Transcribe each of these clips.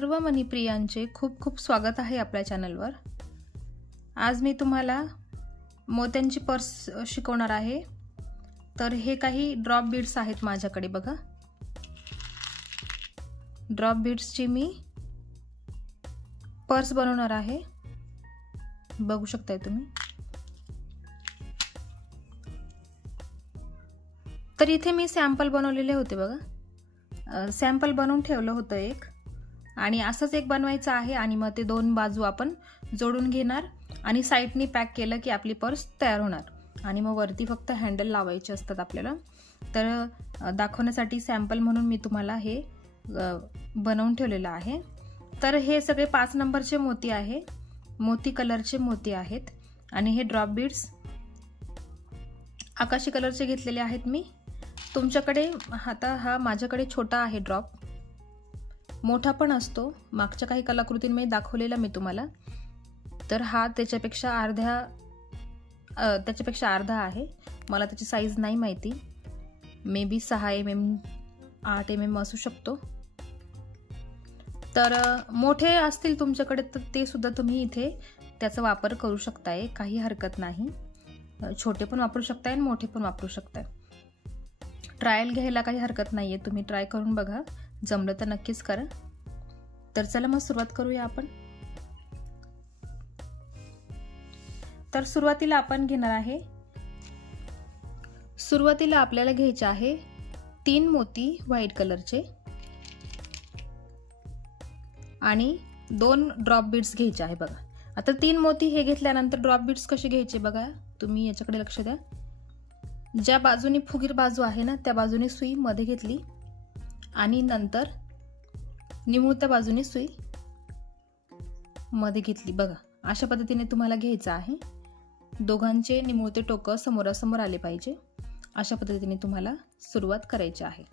सर्व मनीप्रियांचे खूप खूप स्वागत आहे आपल्या चॅनलवर। आज मी तुम्हाला मोत्यांची पर्स शिकवणार आहे। तर हे काही ड्रॉप बीड्स आहेत माझ्याकडे बघा। ड्रॉप बीड्सची मी पर्स बनवणार आहे, बघू शकताय तुम्ही। तर इथे मी सॅम्पल बनवलेले होते बघा, सॅम्पल बनवून ठेवलं होतं एक, आणि असंच एक बनवायचं आहे। आणि मग ते दोन बाजू आपण जोडून घेणार आणि साइडनी पॅक केलं की आपली पर्स तयार होणार। आणि मग वरती फक्त हँडल लावायचे असतात आपल्याला। तर दाखवण्यासाठी सॅम्पल म्हणून मी तुम्हाला हे बनवून ठेवलेलं आहे। तर हे सगळे 5 नंबरचे मोती आहे, मोती कलरचे मोती आहेत। आणि हे ड्रॉप बीड्स आकाशी कलरचे घेतलेले आहेत मी। तुमच्याकडे आता हा माझ्याकडे छोटा आहे ड्रॉप, मोठा पण असतो, मागच्या काही कलाकृतींमध्ये दाखवलेला मी तुम्हाला। तर हा त्याच्यापेक्षा अर्धा आहे। मला त्याची साईज नाही माहिती, मे बी 6 mm 8 mm असू शकतो। तर मोठे असतील तुमच्याकडे तर ते सुद्धा तुम्ही इथे त्याचा वापर करू शकताय, काही हरकत नाही। छोटे पण वापरू शकताय आणि मोठे पण वापरू शकताय। ट्रायल घ्यायला काही हरकत नाहीये, तुम्ही ट्राय करून बघा, जमलं तर नक्कीच करा। तर चला मग सुरुवात करूया आपण। तर सुरुवातीला आपण घेणार आहे, सुरुवातीला आपल्याला घ्यायचे आहे 3 मोती व्हाईट कलरचे आणि 2 ड्रॉप बीड्स घ्यायचे आहे बघा। आता 3 मोती हे घेतल्यानंतर ड्रॉप बीड्स कसे घ्यायचे बघा, तुम्ही याच्याकडे लक्ष द्या। ज्या बाजूने फुगीर बाजू आहे ना त्या बाजूने सुई मध्ये घेतली आणि नंतर निमुळत्या बाजूने सुई मध्ये घेतली बघा। अशा पद्धतीने तुम्हाला घ्यायचं आहे। दोघांचे निमुळते टोकं समोरासमोर आले पाहिजे, अशा पद्धतीने तुम्हाला सुरुवात करायची आहे।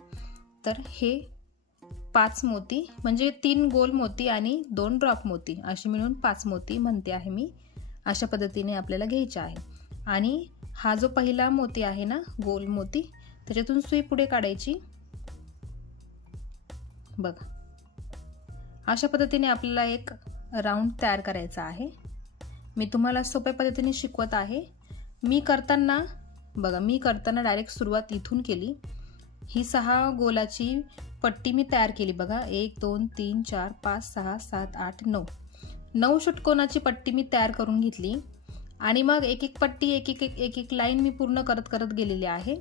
तर हे 5 मोती म्हणजे 3 गोल मोती आणि 2 ड्रॉप मोती असे मिळून 5 मोती म्हणते आहे मी। अशा पद्धतीने आपल्याला घ्यायचे आहे। आणि हा जो पहिला मोती आहे ना गोल मोती, त्याच्यातून सुई पुढे काढायची बघा। अशा पद्धतीने आपल्याला एक राऊंड तयार करायचा आहे। मी तुम्हाला सोप्या पद्धतीने शिकवत आहे। मी करताना डायरेक्ट सुरुवात इथून केली। ही 6 गोलाची पट्टी मी तयार केली बघा, 1 2 3 4 5 6 7 8 9 षटकोनाची पट्टी मी तयार करून घेतली। आणि मग एक एक पट्टी एक एक लाईन मी पूर्ण करत गेलेली आहे।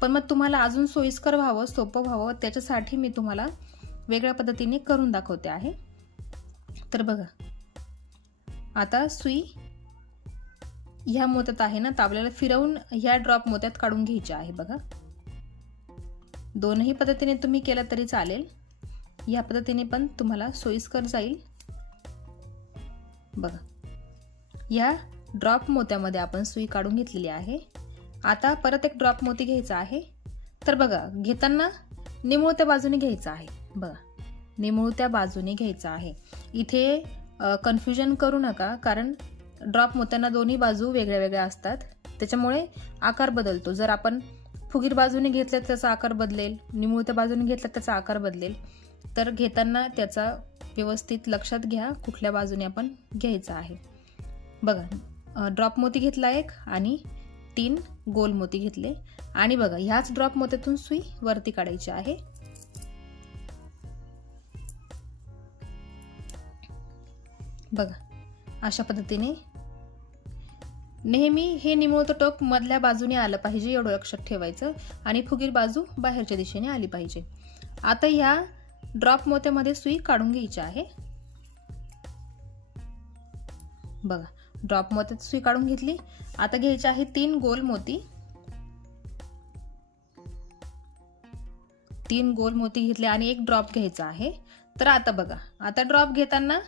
पण मग तुम्हाला अजून सोयीस्कर व्हावं, सोपं व्हावं, त्याच्यासाठी मी तुम्हाला वेगळ्या पद्धतीने करून दाखवते आहे। तर बघा, आता सुई ह्या मोत्यात आहे ना, तर आपल्याला फिरवून ह्या ड्रॉप मोत्यात काढून घ्यायची आहे बघा। दोनही पद्धतीने तुम्ही केलं तरी चालेल, या पद्धतीने पण तुम्हाला सोयीस्कर जाईल बघा। या ड्रॉप मोत्यामध्ये आपण सुई काढून घेतलेली आहे। आता परत एक ड्रॉप मोती घ्यायचा आहे। तर बघा, घेताना निमुळत्या बाजूने घ्यायचा आहे बघा, निमुळत्या बाजूने घ्यायचा आहे। इथे कन्फ्युजन करू नका, कारण ड्रॉप मोत्यांना दोन्ही बाजू वेगळ्या वेगळ्या असतात, त्याच्यामुळे आकार बदलतो। जर आपण फुगीर बाजूने घेतलं त्याचा आकार बदलेल, निमुळत्या बाजूने घेतला त्याचा आकार बदलेल। तर घेताना त्याचा व्यवस्थित लक्षात घ्या कुठल्या बाजूने आपण घ्यायचा आहे बघा। ड्रॉप मोती घेतला एक आणि 3 गोल मोती घेतले आणि बघा ह्याच ड्रॉप मोत्यातून सुई वरती काढायची आहे बघा। अशा पद्धतीने नेहमी हे निमुळतं टोक मधल्या बाजूने आलं पाहिजे, एवढं लक्षात ठेवायचं, आणि फुगीर बाजू बाहेरच्या दिशेने आली पाहिजे। आता ह्या ड्रॉप मोत्यामध्ये सुई काढून घ्यायची आहे बघा। ड्रॉप मोत्यात सुई काढून घेतली। आता घ्यायचे आहे 3 गोल मोती, 3 गोल मोती घेतले आणि एक ड्रॉप घ्यायचा आहे। तर आता बघा, आता ड्रॉप घेताना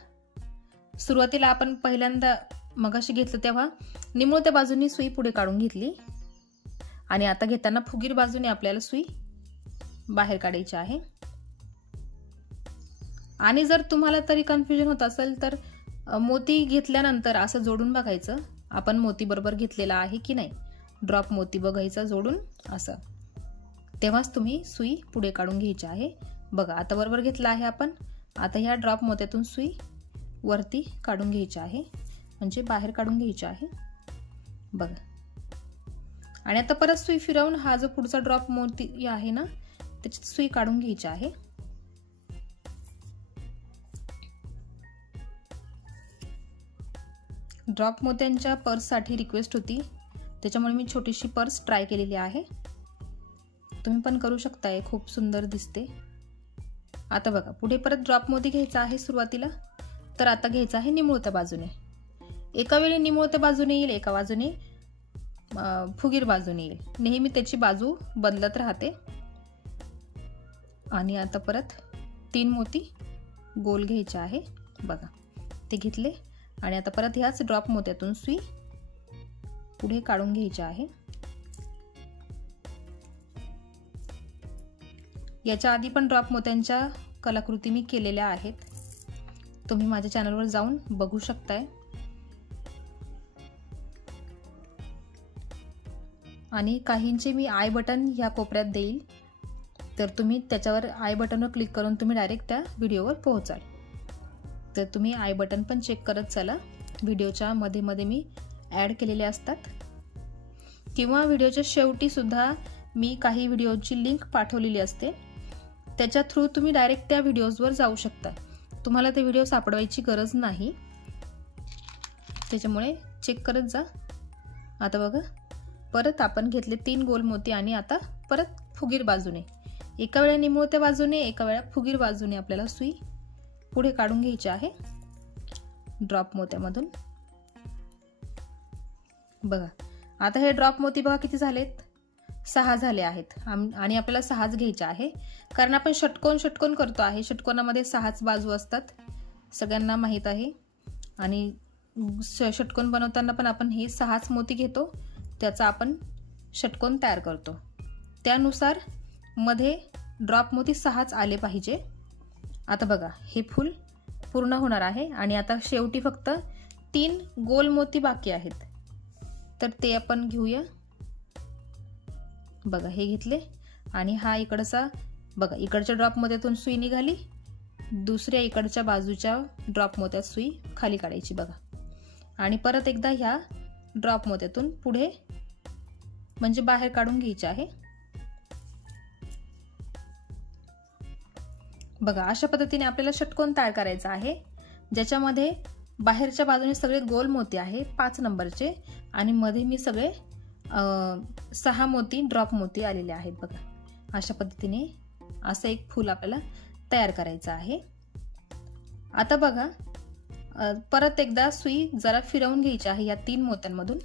सुरुवातीला आपण पहिल्यांदा मगाशी घेतलं तेव्हा निमुळत्या बाजूने सुई पुढे काढून घेतली आणि आता घेताना फुगीर बाजूने आपल्याला सुई बाहेर काढायची आहे। आणि जर तुम्हाला तरी कन्फ्युजन होत असेल तर मोती घेतल्यानंतर असं जोडून बघायचं, आपण मोती बरोबर घेतलेला आहे की नाही। ड्रॉप मोती बघायचा जोडून असं, तेव्हाच तुम्ही सुई पुढे काढून घ्यायची आहे बघा। आता बरोबर घेतला आहे आपण, आता ह्या ड्रॉप मोत्यातून सुई वरती काढून घ्यायची आहे, म्हणजे बाहेर काढून घ्यायची आहे बघा. आणि आता परत सुई फिरवून हा जो पुढचा ड्रॉप मोती आहे ना त्याची सुई काढून घ्यायची आहे. ड्रॉप मोत्यांच्या पर्ससाठी रिक्वेस्ट होती, त्याच्यामुळे मी छोटीशी पर्स ट्राय केलेली आहे. तुम्ही पण करू शकताय, खूप सुंदर दिसते. आता बघा पुढे परत ड्रॉप मोती घ्यायचा आहे सुरुवातीला. तर आता घ्यायचा आहे निमुळत्या बाजूने. एका वेळी निमुळत्या बाजूने येईल, एका बाजूने फुगीर बाजूने येईल. नेहमी त्याची बाजू बदलत राहते. आणि आता परत 3 मोती गोल घ्यायचे आहे बघा, ते घेतले. आणि आता परत ह्याच ड्रॉप मोत्यातून सुई पुढे काढून घ्यायची आहे. याच्या आधी पण ड्रॉप मोत्यांच्या कलाकृती मी केलेल्या आहेत, तुम्ही माझ्या चॅनलवर जाऊन बघू शकताय. आणि काहींचे मी आय बटन ह्या कोपऱ्यात देईल, तर तुम्ही त्याच्यावर आय बटनवर क्लिक करून तुम्ही डायरेक्ट त्या व्हिडिओवर पोहोचाल. तर तुम्ही आय बटन पण चेक करत चला, व्हिडिओच्या मध्ये मध्ये मी ॲड केलेले असतात. किंवा व्हिडिओच्या शेवटी सुद्धा मी काही व्हिडिओची लिंक पाठवलेली असते, त्याच्या थ्रू तुम्ही डायरेक्ट त्या व्हिडिओजवर जाऊ शकता. तुम्हाला ते व्हिडिओ सापडवायची गरज नाही, त्याच्यामुळे चेक करत जा. आता बघा परत आपण घेतले 3 गोल मोती आणि आता परत फुगीर बाजूने, एका वेळा निमुळत्या बाजूने एका वेळा फुगीर बाजूने आपल्याला सुई पुढे काढून घ्यायची आहे ड्रॉप मोत्यामधून बघा. आता हे ड्रॉप मोती बघा किती झालेत, 6 झाले आहेत. आणि आपल्याला 6च घ्यायचे आहे, कारण आपण षटकोन करतो आहे. षटकोनामध्ये 6च बाजू असतात, सगळ्यांना माहीत आहे. आणि षटकोन बनवताना पण आपण हे 6च मोती घेतो, त्याचा आपण षटकोन तयार करतो. त्यानुसार मध्ये ड्रॉप मोती 6च आले पाहिजे. आता बघा हे फूल पूर्ण होणार आहे आणि आता शेवटी फक्त 3 गोल मोती बाकी आहेत, तर ते आपण घेऊया बघा. हे घेतले आणि हा इकडचा बघा, इकडच्या ड्रॉप मोत्यातून सुई निघाली, दुसऱ्या इकडच्या बाजूच्या ड्रॉप मोत्यात सुई खाली काढायची बघा. आणि परत एकदा ह्या ड्रॉप मोत्यातून पुढे म्हणजे बाहेर काढून घ्यायचे आहे बघा. अशा पद्धतीने आपल्याला षटकोन तयार करायचा आहे, ज्याच्यामध्ये बाहेरच्या बाजूने सगळे गोल मोती आहे 5 नंबरचे आणि मध्ये मी सगळे 6 मोती ड्रॉप मोती आलेले आहेत बघा. अशा पद्धतीने असं एक फूल आपल्याला तयार करायचं आहे. आता बघा परत एकदा सुई जरा फिरवून घ्यायची आहे या 3 मोत्यांमधून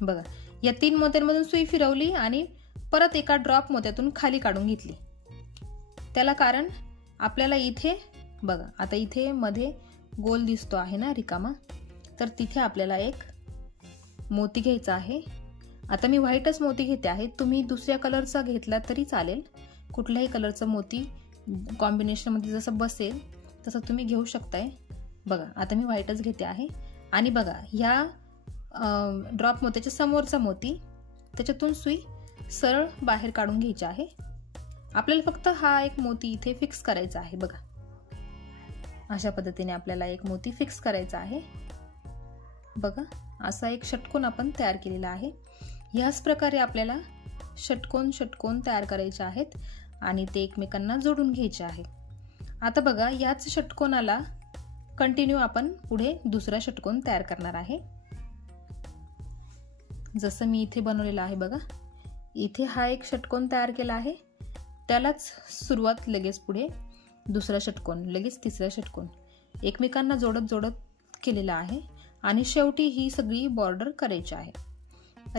बघा. या 3 मोत्यांमधून सुई फिरवली आणि परत एका ड्रॉप मोत्यातून खाली काढून घेतली. त्याला कारण आपल्याला इथे बघा, आता इथे मध्ये गोल दिसतो आहे ना रिकामा, तर तिथे आपल्याला एक मोती घ्यायचा आहे. आता मी व्हाईटच मोती घेते आहे, तुम्ही दुसऱ्या कलरचा घेतला तरी चालेल. कुठल्याही कलरचा मोती कॉम्बिनेशनमध्ये जसं बसेल तसं तुम्ही घेऊ शकताय बघा. आता मी व्हाईटच घेते आहे. आणि बघा ह्या ड्रॉप मोत्याच्या समोरचा मोती, त्याच्यातून सुई सरळ बाहेर काढून घ्यायची आहे. आपल्याला फक्त हा एक मोती इथे फिक्स करायचा आहे बघा. अशा पद्धतीने आपल्याला एक मोती फिक्स करायचा आहे बघा. असा एक षटकोन आपण तयार केलेला आहे. ह्याच प्रकारे आपल्याला षटकोन तयार करायचे आहेत आणि ते एकमेकांना जोडून घ्यायचे आहे. आता बघा याच षटकोनाला कंटिन्यू आपण पुढे दुसरा षटकोन तयार करणार आहे. जसं मी इथे बनवलेला आहे बघा, इथे हा एक षटकोन तयार केला आहे, त्यालाच सुरुवात लगेच पुढे दुसरा षटकोन, लगेच तिसरा षटकोन एकमेकांना जोडत केलेला आहे. आणि शेवटी ही सगळी बॉर्डर करायची आहे.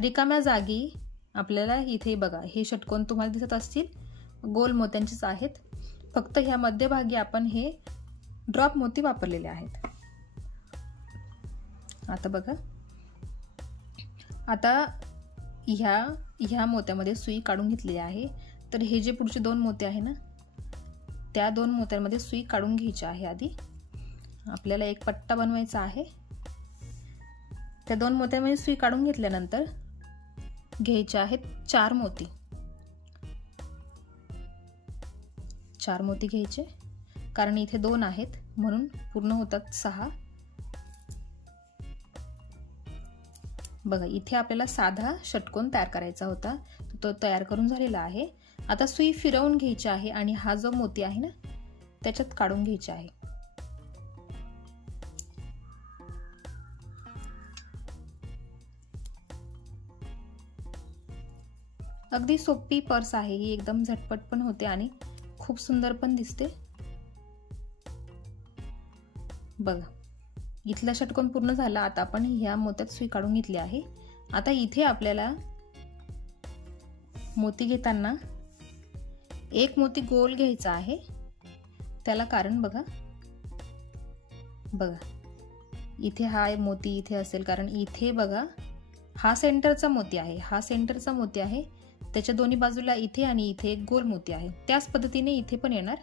रिकाम्या जागी आपल्याला इथे बघा हे षटकोन तुम्हाला दिसत असतील, गोल मोत्यांचेच आहेत, फक्त ह्या मध्यभागी आपण हे ड्रॉप मोती वापरलेले आहेत. आता बघा, आता ह्या मोत्यामध्ये सुई काढून घेतलेली आहे, तर हे जे पुढचे 2 मोती आहे ना, त्या 2 मोत्यांमध्ये सुई काढून घ्यायची आहे. आधी आपल्याला एक पट्टा बनवायचा आहे. त्या 2 मोत्यांमध्ये सुई काढून घेतल्यानंतर घ्यायचे आहेत 4 मोती. 4 मोती घ्यायचे, कारण इथे 2 आहेत म्हणून पूर्ण होतात 6. बघा इथे आपल्याला साधा षटकोन तयार करायचा होता, तो तयार करून झालेला आहे. आता सुई फिरवून घ्यायची आहे आणि हा जो मोती आहे ना त्याच्यात काढून घ्यायचा आहे. अगदी सोपी पर्स आहे ही, एकदम झटपट पण होते आणि खूप सुंदर पण दिसते. बघा इथला षटकोन पूर्ण झाला. आता आपण ह्या मोत्यात सुई काढून घेतली आहे. आता इथे आपल्याला मोती घेताना एक मोती गोल घ्यायचा आहे. त्याला कारण बघा इथे हा मोती इथे असेल, कारण इथे बघा हा सेंटरचा मोती आहे, हा सेंटरचा मोती आहे. त्याच्या दोन्ही बाजूला इथे आणि इथे एक गोल मोती आहे. त्याच पद्धतीने इथे पण येणार,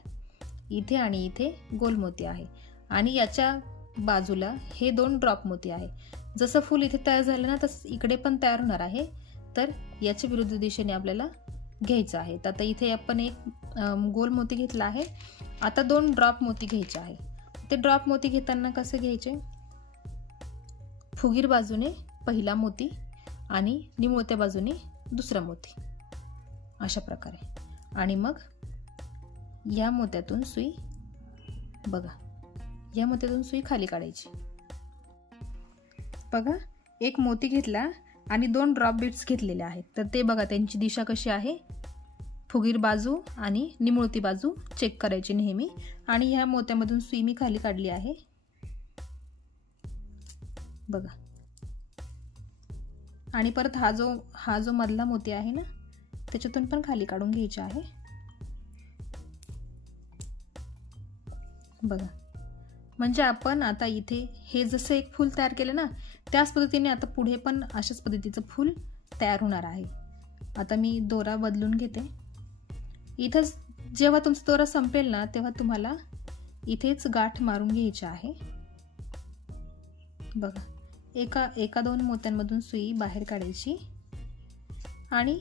इथे आणि इथे गोल मोती आहे आणि याच्या बाजूला हे 2 ड्रॉप मोती आहे. जसं फूल इथे तयार झालं ना तसं इकडे पण तयार होणार आहे. तर याच्या विरुद्ध दिशेने आपल्याला घ्यायचं आहे. तर आता इथे आपण एक गोल मोती घेतला आहे. आता 2 ड्रॉप मोती घ्यायचे आहे. ते ड्रॉप मोती घेताना कसं घ्यायचे, फुगीर बाजूने पहिला मोती आणि निमुळत्या बाजूने दुसरा मोती, अशा प्रकारे. आणि मग या मोत्यातून सुई बघा, या मोत्यातून सुई खाली काढायची. बघा एक मोती घेतला आणि 2 ड्रॉप बीड्स घेतलेले आहेत. तर ते बघा त्यांची दिशा कशी आहे, फुगीर बाजू आणि निमुळती बाजू चेक करायची नेहमी. आणि ह्या मोत्यामधून सुई मी खाली काढली आहे बघा. आणि परत हा जो मधला मोती आहे ना त्याच्यातून पण खाली काढून घ्यायचे आहे बघा. म्हणजे आपण आता इथे हे जसं एक फूल तयार केलं ना त्याच पद्धतीने आता पुढे पण अशाच पद्धतीचं फूल तयार होणार आहे. आता मी दोरा बदलून घेते. इथंच जेव्हा तुमचा दोरा संपेल ना तेव्हा तुम्हाला इथेच गाठ मारून घ्यायची आहे बघा. एका 2 मोत्यांमधून सुई बाहेर काढायची आणि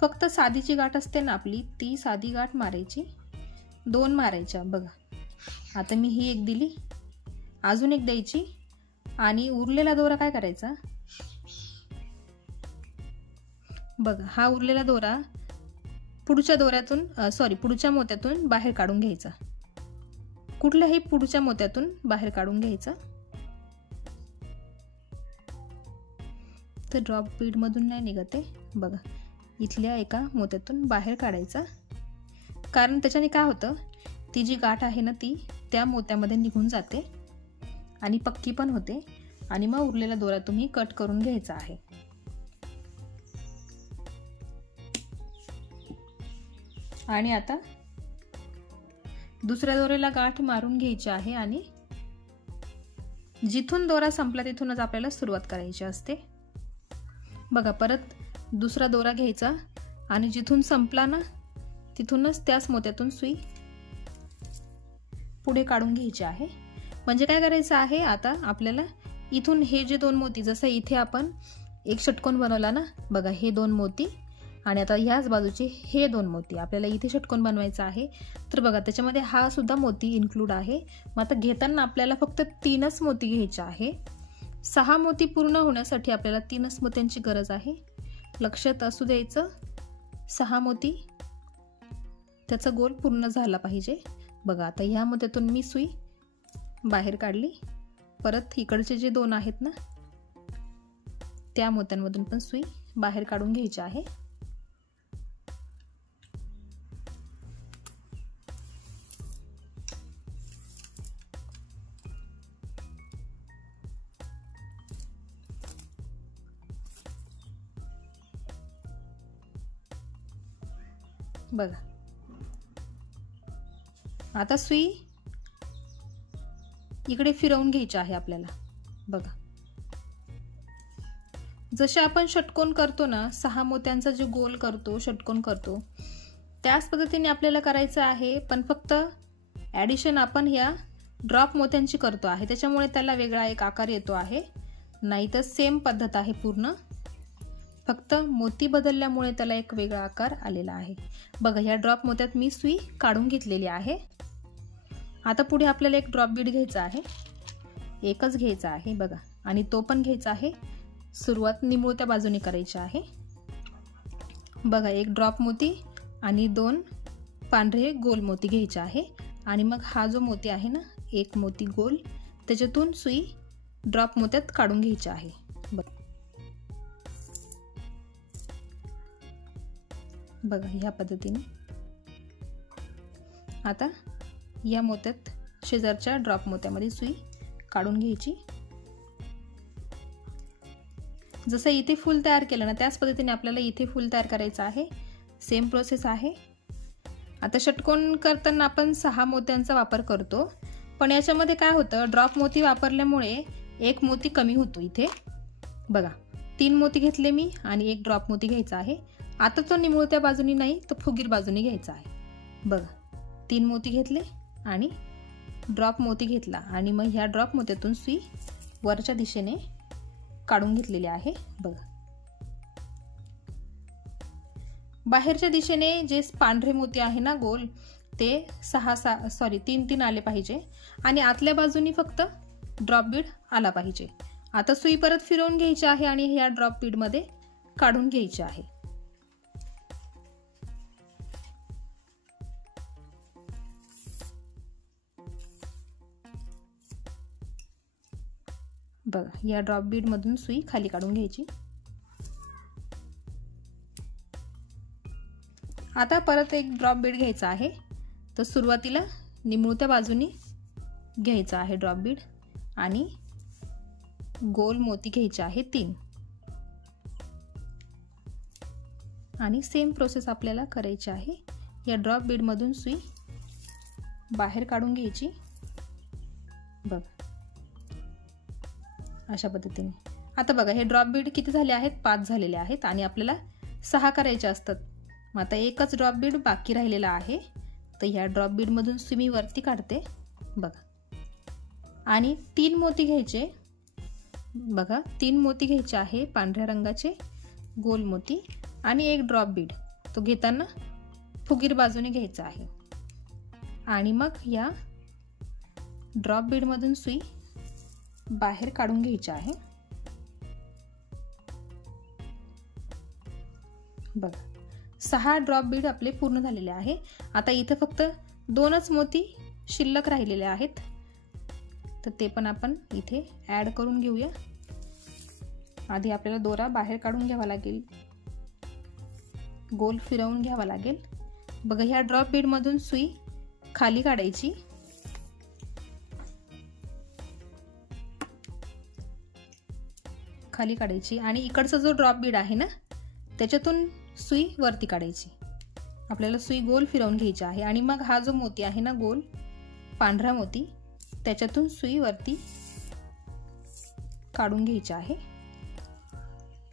फक्त साधीची गाठ असते ना आपली, ती साधी गाठ मारायची. 2 मारायच्या बघा. आता मी ही एक दिली, अजून एक द्यायची आणि उरलेला दोरा काय करायचा बघा. हा उरलेला दोरा पुढच्या मोत्यातून बाहेर काढून घ्यायचा. कुठल्याही पुढच्या मोत्यातून बाहेर काढून घ्यायचा. तर ड्रॉप बीड मधून नाही निघते बघा, इथल्या एका मोत्यातून बाहेर काढायचा. कारण त्याच्याने काय होतं, ती जी गाठ आहे ना ती त्या मोत्यामध्ये निघून जाते आणि पक्की पण होते. आणि मग उरलेला दोरा तुम्ही कट करून घ्यायचा आहे. आणि आता दुसऱ्या दोऱ्याला गाठ मारून घ्यायची आहे आणि जिथून दोरा संपला तिथूनच आपल्याला सुरुवात करायची असते बघा. परत दुसरा दोरा घ्यायचा आणि जिथून संपला ना तिथूनच त्याच मोत्यातून सुई पुढे काढून घ्यायची आहे. म्हणजे काय करायचं आहे, आता आपल्याला इथून हे जे 2 मोती, जसं इथे आपण एक षटकोन बनवला ना बघा, हे 2 मोती आणि आता ह्याच बाजूचे हे 2 मोती आपल्याला इथे षटकोन बनवायचा आहे. तर बघा त्याच्यामध्ये हा सुद्धा मोती इन्क्लूड आहे. मग आता घेताना आपल्याला फक्त 3च मोती घ्यायचे आहे. 6 मोती पूर्ण होण्यासाठी आपल्याला 3च मोत्यांची गरज आहे. लक्षात असू द्यायचं, 6 मोती त्याचा गोल पूर्ण झाला पाहिजे बघा. आता ह्या मोत्यातून मी सुई बाहेर काढली. परत इकडचे जे 2 आहेत ना त्या मोत्यांमधून पण सुई बाहेर काढून घ्यायची आहे. बघा आता सुई इकडे फिरवून घ्यायची आहे आपल्याला बघा. जसे आपण षटकोन करतो ना, 6 मोत्यांचा जे गोल करतो, षटकोन करतो, त्याच पद्धतीने आपल्याला करायचं आहे. पण फक्त ॲडिशन आपण ह्या ड्रॉप मोत्यांची करतो आहे, त्याच्यामुळे त्याला वेगळा एक आकार येतो आहे. नाही तर सेम पद्धत आहे पूर्ण. फक्त मोती बदलल्यामुळे त्याला एक वेगळा आकार आलेला आहे। बघा ह्या ड्रॉप मोत्यात मी सुई काढून घेतलेली आहे। आता पुढे आपल्याला एक ड्रॉप बीड घ्यायचा आहे, एकच घ्यायचा आहे बघा, आणि तो पण घ्यायचा आहे सुरुवात निमुळत्या बाजूने करायची आहे। बघा एक ड्रॉप मोती आणि 2 पांढरे गोल मोती घ्यायचे आहे, आणि मग हा जो मोती आहे ना, एक मोती गोल, त्याच्यातून सुई ड्रॉप मोत्यात काढून घ्यायची आहे। बघा ह्या पद्धतीने आता या मोत्यात शेजारच्या ड्रॉप मोत्यामध्ये सुई काढून घ्यायची। जसं इथे फूल तयार केलं ना, त्याच पद्धतीने आपल्याला इथे फूल तयार करायचं आहे। सेम प्रोसेस आहे। आता षटकोन करताना आपण 6 मोत्यांचा वापर करतो, पण याच्यामध्ये काय होतं, ड्रॉप मोती वापरल्यामुळे एक मोती कमी होतो। इथे बघा 3 मोती घेतले मी आणि एक ड्रॉप मोती घ्यायचा आहे। आता तो निमुळत्या बाजूनी नाही तर फुगीर बाजूनी घ्यायचा आहे। बघा 3 मोती घेतले आणि ड्रॉप मोती घेतला, आणि मग ह्या ड्रॉप मोत्यातून सुई वरच्या दिशेने काढून घेतलेली आहे। बघा बाहेरच्या दिशेने जे पांढरे मोती आहे ना गोल, ते 3 आले पाहिजे, आणि आतल्या बाजूनी फक्त ड्रॉप बीड आला पाहिजे। आता सुई परत फिरवून घ्यायची आहे आणि ह्या ड्रॉप बीड मध्ये काढून घ्यायची आहे। बघा या ड्रॉप बीड मधून सुई खाली काढून घ्यायची। आता परत एक ड्रॉप बीड घ्यायचा आहे, तर सुरुवातीला निमुळत्या बाजूनी घ्यायचा आहे ड्रॉप बीड, आणि गोल मोती घ्यायचे आहे 3, आणि सेम प्रोसेस आपल्याला करायची आहे। या ड्रॉप बीड मधून सुई बाहेर काढून घ्यायची। बघ अशा पद्धतीने। आता बघा हे ड्रॉप बीड किती झाले आहेत, 5 झालेले आहेत, आणि आपल्याला 6 करायचे असतात। मग आता एकच ड्रॉप बीड बाकी राहिलेला आहे, तर ह्या ड्रॉप बीड मधून सुई मी वरती काढते बघा, आणि 3 मोती घ्यायचे। बघा 3 मोती घ्यायचे आहे पांढऱ्या रंगाचे गोल मोती, आणि एक ड्रॉप बीड तो घेताना फुगीर बाजूने घ्यायचा आहे, आणि मग या ड्रॉप बीड मधून सुई बाहेर काढून घ्यायची आहे। बघा 6 ड्रॉप बीड आपले पूर्ण झालेले आहे। आता इथे फक्त 2च मोती शिल्लक राहिलेले आहेत, तर ते पण आपण इथे ऍड करून घेऊया। आधी आपल्याला दोरा बाहेर काढून घ्यावा लागेल, गोल फिरवून घ्यावा लागेल। बघा ह्या ड्रॉप बीड मधून सुई खाली काढायची, आणि इकडचा जो ड्रॉप बीड आहे ना, त्याच्यातून सुई वरती काढायची। आपल्याला सुई गोल फिरवून घ्यायची आहे, आणि मग हा जो मोती आहे ना गोल पांढरा मोती, त्याच्यातून सुई वरती काढून घ्यायची आहे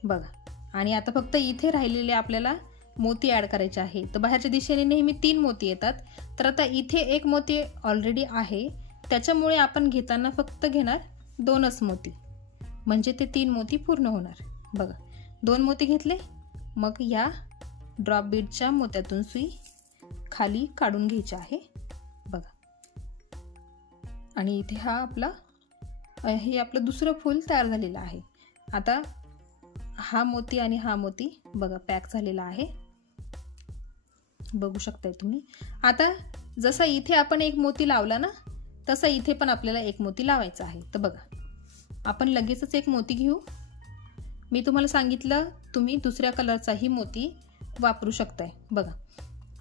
बघा। आणि आता फक्त इथे राहिलेले आपल्याला मोती ऍड करायचे आहे। तर बाहेरच्या दिशेने नेहमी 3 मोती येतात, तर आता इथे एक मोती ऑलरेडी आहे, त्याच्यामुळे आपण घेताना फक्त घेणार 2च मोती, म्हणजे ते 3 मोती पूर्ण होणार। बघा 2 मोती घेतले, मग या ड्रॉप बीडच्या मोत्यातून सुई खाली काढून घ्यायची आहे बघा, आणि इथे हे आपलं दुसरं फूल तयार झालेलं आहे। आता हा मोती आणि हा मोती बघा पॅक झालेला आहे, बघू शकताय तुम्ही। आता जसा इथे आपण एक मोती लावला ना, तसा इथे पण आपल्याला एक मोती लावायचा आहे। तर बघा आपण लगेचच एक मोती घेऊ। मी तुम्हाला सांगितलं तुम्ही दुसऱ्या कलरचाही मोती वापरू शकताय बघा,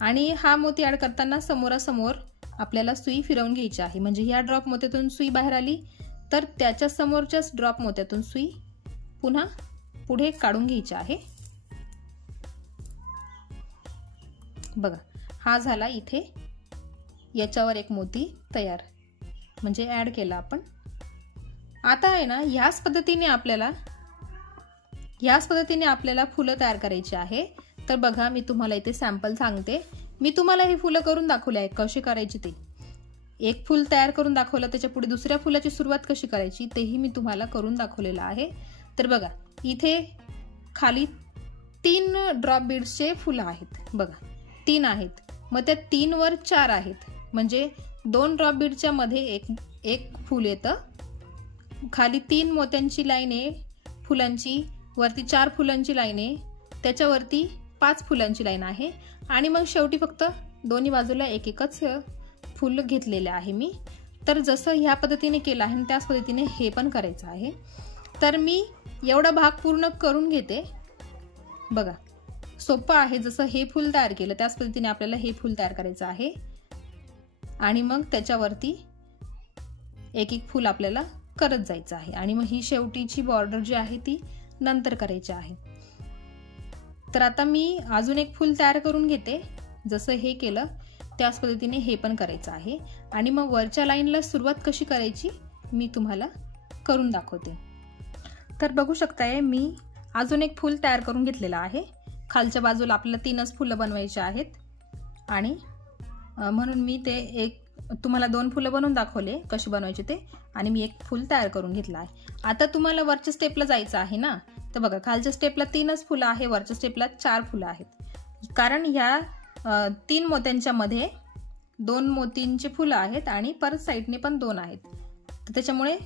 आणि हा मोती ऍड करताना समोरासमोर आपल्याला सुई फिरवून घ्यायची आहे, म्हणजे ह्या ड्रॉप मोत्यातून सुई बाहेर आली तर त्याच्या समोरच्याच ड्रॉप मोत्यातून सुई पुन्हा पुढे काढून घ्यायची आहे बघा। हा झाला इथे याच्यावर एक मोती तयार, म्हणजे ऍड केला आपण। आता आहे ना ह्याच पद्धतीने आपल्याला फुलं तयार करायची आहे। तर बघा मी तुम्हाला इथे सॅम्पल सांगते, मी तुम्हाला हे फुलं करून दाखवले आहे कशी करायची ते। एक फूल तयार करून दाखवलं, त्याच्या पुढे दुसऱ्या फुलाची सुरुवात कशी करायची तेही मी तुम्हाला करून दाखवलेलं आहे। तर बघा इथे खाली 3 ड्रॉप बीड्सचे फुलं आहेत बघा, 3 आहेत. मग त्या 3 वर 4 आहेत, म्हणजे 2 ड्रॉप बीडच्या मध्ये एक फूल येतं. खाली 3 मोत्यांची लाईन आहे फुलांची, वरती 4 फुलांची लाईन आहे, त्याच्यावरती 5 फुलांची लाईन आहे आणि मग शेवटी फक्त दोन्ही बाजूला एकच फूल घेतलेले आहे मी. तर जसं ह्या पद्धतीने केलं आहे त्याच पद्धतीने हे पण करायचं आहे. तर मी एवढा भाग पूर्ण करून घेते बघा. सोपं आहे, जसं हे फूल तयार केलं त्याच पद्धतीने आपल्याला हे फूल तयार करायचं आहे आणि मग त्याच्यावरती एक फूल आपल्याला करत जायचं आहे आणि मग ही शेवटीची बॉर्डर जी आहे ती नंतर करायची आहे. तर आता मी अजून एक फूल तयार करून घेते. जसं हे केलं त्याच पद्धतीने हे पण करायचं आहे आणि मग वरच्या लाईनला सुरुवात कशी करायची मी तुम्हाला करून दाखवते. तर बघू शकताय मी अजून एक फूल तयार करून घेतलेलं आहे. खालच्या बाजूला आपल्याला 3च फुलं बनवायची आहेत आणि म्हणून मी ते तुम्हाला 2 फुलं बनवून दाखवले कशी बनवायचे ते आणि मी एक फूल तयार करून घेतला आहे. आता तुम्हाला वरच्या स्टेपला जायचं आहे ना, तर बघा खालच्या स्टेपला 3च फुलं आहे, वरच्या स्टेपला 4 फुलं आहेत. कारण ह्या 3 मोत्यांच्या मध्ये 2 मोतींचे फुलं आहेत आणि परत साईडने पण 2 आहेत. तर त्याच्यामुळे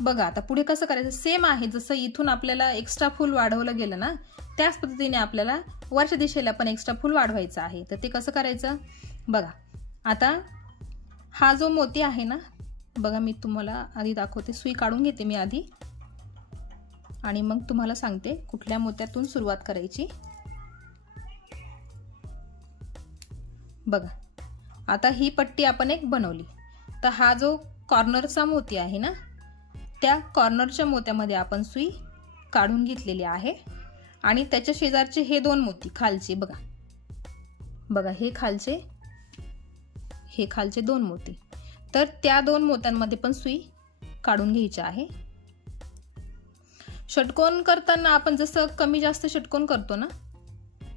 बघा आता पुढे कसं करायचं, सेम आहे. जसं इथून आपल्याला एक्स्ट्रा फूल वाढवलं गेलं ना, त्याच पद्धतीने आपल्याला वरच्या दिशेला पण एक्स्ट्रा फूल वाढवायचं आहे. तर ते कसं करायचं बघा. आता हा जो मोती आहे ना बघा, मी तुम्हाला आधी दाखवते. सुई काढून घेते मी आधी आणि मग तुम्हाला सांगते कुठल्या मोत्यातून सुरुवात करायची. बघा आता ही पट्टी आपण एक बनवली. तर हा जो कॉर्नरचा मोती आहे ना, त्या कॉर्नरच्या मोत्यामध्ये आपण सुई काढून घेतलेली आहे आणि त्याच्या शेजारचे हे 2 मोती खालचे बघा बघा, हे खालचे 2 मोती. तर त्या 2 मोत्यांमध्ये पण सुई काढून घ्यायची आहे. षटकोन करताना आपण जसं कमी जास्त षटकोन करतो ना,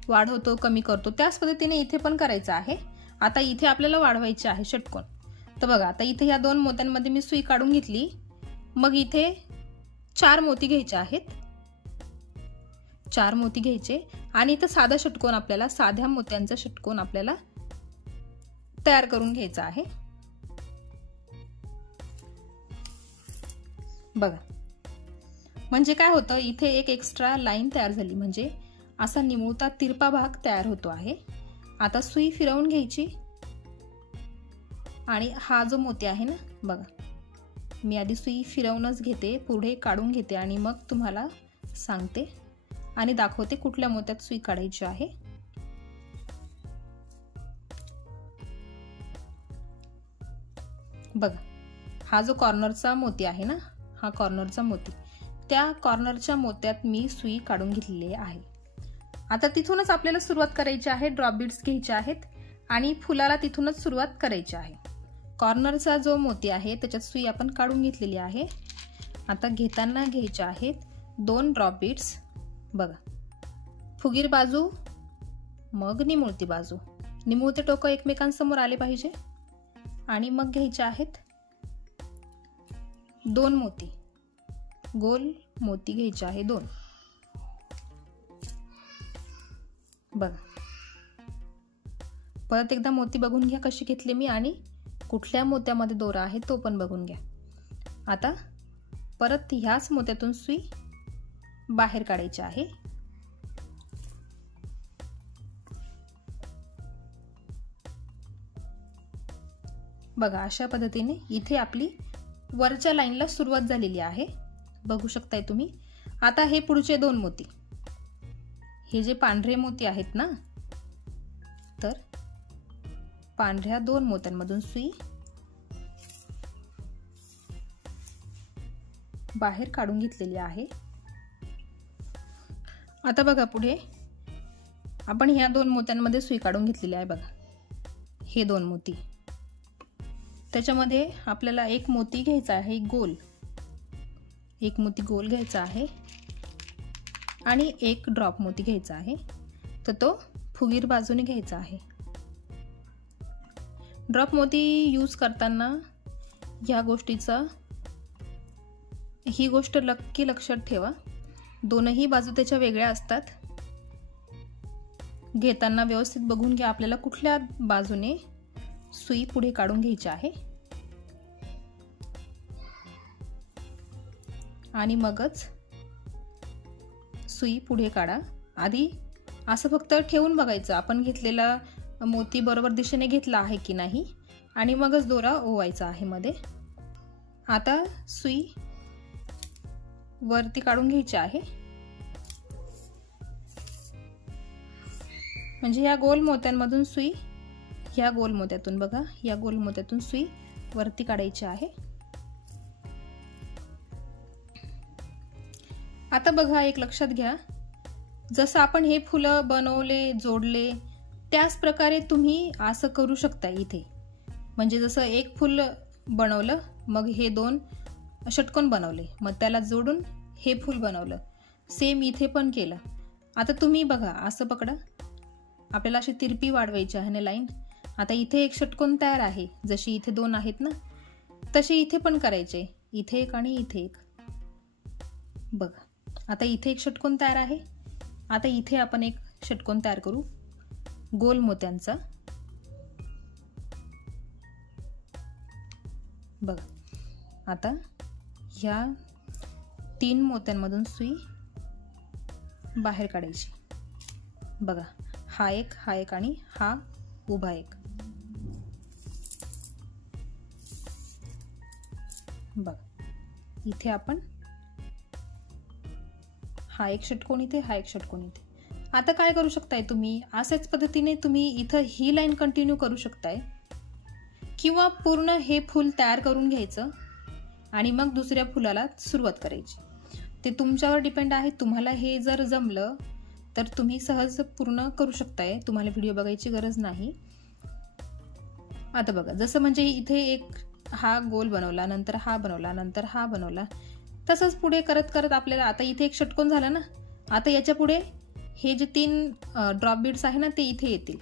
वाढवतो कमी करतो, त्याच पद्धतीने इथे पण करायचं आहे. आता इथे आपल्याला वाढवायचे आहे षटकोन. तर बघा आता इथे ह्या 2 मोत्यांमध्ये मी सुई काढून घेतली. मग इथे 4 मोती घ्यायचे आहेत, 4 मोती घ्यायचे आणि इथं साधा षटकोन आपल्याला, साध्या मोत्यांचा षटकोन आपल्याला तयार करून घ्यायचा आहे. बघा म्हणजे काय होतं, इथे एक एक्स्ट्रा लाईन तयार झाली, म्हणजे असा निमुळता तिरपा भाग तयार होतो आहे. आता सुई फिरवून घ्यायची आणि हा जो मोती आहे ना बघा, मी आधी सुई फिरवूनच घेते, पुढे काढून घेते आणि मग तुम्हाला सांगते आणि दाखवते कुठल्या मोत्यात सुई काढायची आहे. बघा हा जो कॉर्नरचा मोती आहे ना, हा कॉर्नरचा मोती, त्या कॉर्नरच्या मोत्यात मी सुई काढून घेतलेली आहे. आता तिथूनच आपल्याला सुरुवात करायची आहे. ड्रॉप बीड्स घ्यायचे आहेत आणि फुलाला तिथूनच सुरुवात करायची आहे. कॉर्नरचा जो मोती आहे त्याच्यात सुई आपण काढून घेतलेली आहे. आता घेताना घ्यायचे आहेत 2 ड्रॉप बीड्स बघा, फुगीर बाजू मग निमुळती बाजू, निमुळते टोकं एकमेकांसमोर आले पाहिजे आणि मग घ्यायचे आहेत 2 मोती, गोल मोती घ्यायचे आहे 2 बघा. परत एकदा मोती बघून घ्या कशी घेतली मी आणि कुठल्या मोत्यामध्ये दोरा आहे तो पण बघून घ्या. आता परत ह्याच मोत्यातून सुई बाहेर काढायची आहे. बघा अशा पद्धतीने इथे आपली वरच्या लाईनला सुरुवात झालेली आहे, बघू शकताय तुम्ही. आता हे पुढचे 2 मोती, हे जे पांढरे मोती आहेत ना, तर पांढऱ्या 2 मोत्यांमधून सुई बाहेर काढून घेतलेली आहे. आता बघा पुढे आपण ह्या 2 मोत्यांमध्ये सुई काढून घेतलेली आहे बघा, हे 2 मोती. त्याच्यामध्ये आपल्याला एक मोती घ्यायचा आहे गोल, एक मोती गोल घ्यायचा आहे आणि एक ड्रॉप मोती घ्यायचा आहे. तर तो फुगीर बाजूने घ्यायचा आहे. ड्रॉप मोती यूज करताना ह्या गोष्टीचा, ही गोष्ट नक्की लक्षात ठेवा, दोनही बाजू त्याच्या वेगळ्या असतात घेताना व्यवस्थित बघून घ्या आपल्याला कुठल्या बाजूने सुई पुढे काढून घ्यायची आहे आणि मगच सुई पुढे काढा। आधी असं फक्त ठेवून बघायचं आपण घेतलेला मोती बरोबर दिशेने घेतला आहे की नाही आणि मगच दोरा ओवायचा आहे मध्ये। आता सुई वरती काढून घ्यायची आहे, म्हणजे या गोल मोत्यांमधून सुई, या गोल मोत्यातून बघा, या गोल मोत्यातून सुई वरती काढायची आहे। आता बघा एक लक्षात घ्या, जसं आपण हे फुलं बनवले जोडले त्याच प्रकारे तुम्ही असं करू शकता इथे। म्हणजे जसं एक फुल बनवलं मग हे दोन षटकोन बनवले मग त्याला जोडून हे फुल बनवलं, सेम इथे पण केलं। आता तुम्ही बघा असं पकडा, आपल्याला अशी तिरपी वाढवायची आहे ना लाईन। आता इथे एक षटकोन तयार आहे, जशी इथे दोन आहेत ना तसे इथे पण करायचे, इथे एक आणि इथे एक। बघा आता इथे एक षटकोन तयार आहे, आता इथे आपण एक षटकोन तयार करू गोल मोत्यांचा। बघा आता ह्या 3 मोत्यांमधून सुई बाहेर काढायची। बघा हा एक आणि हा उभा एक। बघा इथे आपण हा एक षटकोन इथे, हा एक षटकोन इथे। आता काय करू शकताय तुम्ही, अशाच पद्धतीने तुम्ही इथं ही लाईन कंटिन्यू करू शकताय किंवा पूर्ण हे फूल तयार करून घ्यायचं आणि मग दुसऱ्या फुलाला सुरुवात करायची। ते तुमच्यावर डिपेंड आहे, तुम्हाला हे जर जमलं तर तुम्ही सहज पूर्ण करू शकताय, तुम्हाला व्हिडिओ बघायची गरज नाही। आता बघा जसं म्हणजे इथे एक हा गोल बनवला, नंतर हा बनवला, नंतर हा बनवला, तसंच पुढे करत करत आपल्याला आता इथे एक षटकोन झाला ना, आता याच्या पुढे हे जे 3 ड्रॉप बीड्स आहे ना ते इथे येतील,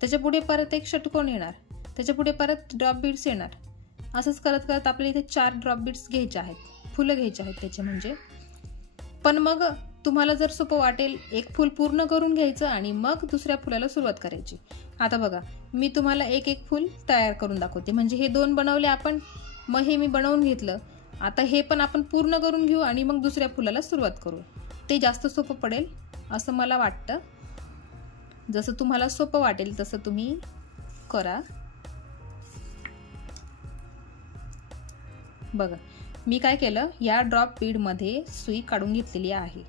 त्याच्या पुढे परत एक षटकोन येणार, त्याच्या पुढे परत ड्रॉप बीड्स येणार। असंच करत करत आपल्याला इथे 4 ड्रॉप बीड्स घ्यायचे आहेत, फुलं घ्यायचे आहेत त्याचे म्हणजे। पण मग तुम्हाला जर सोपं वाटेल एक फूल पूर्ण करून घ्यायचं आणि मग दुसऱ्या फुलाला सुरुवात करायची। आता बघा मी तुम्हाला एक एक फूल तयार करून दाखवते, म्हणजे हे 2 बनवले आपण, मग हे मी बनवून घेतलं, आता हे पण आपण पूर्ण करून घेऊ आणि मग दुसऱ्या फुलाला सुरुवात करू। ते जास्त सोपं पडेल असं मला वाटतं, जसं तुम्हाला सोपं वाटेल तसं तुम्ही करा। बघा मी काय केलं, या ड्रॉप बीड मध्ये सुई काढून घेतलेली आहे।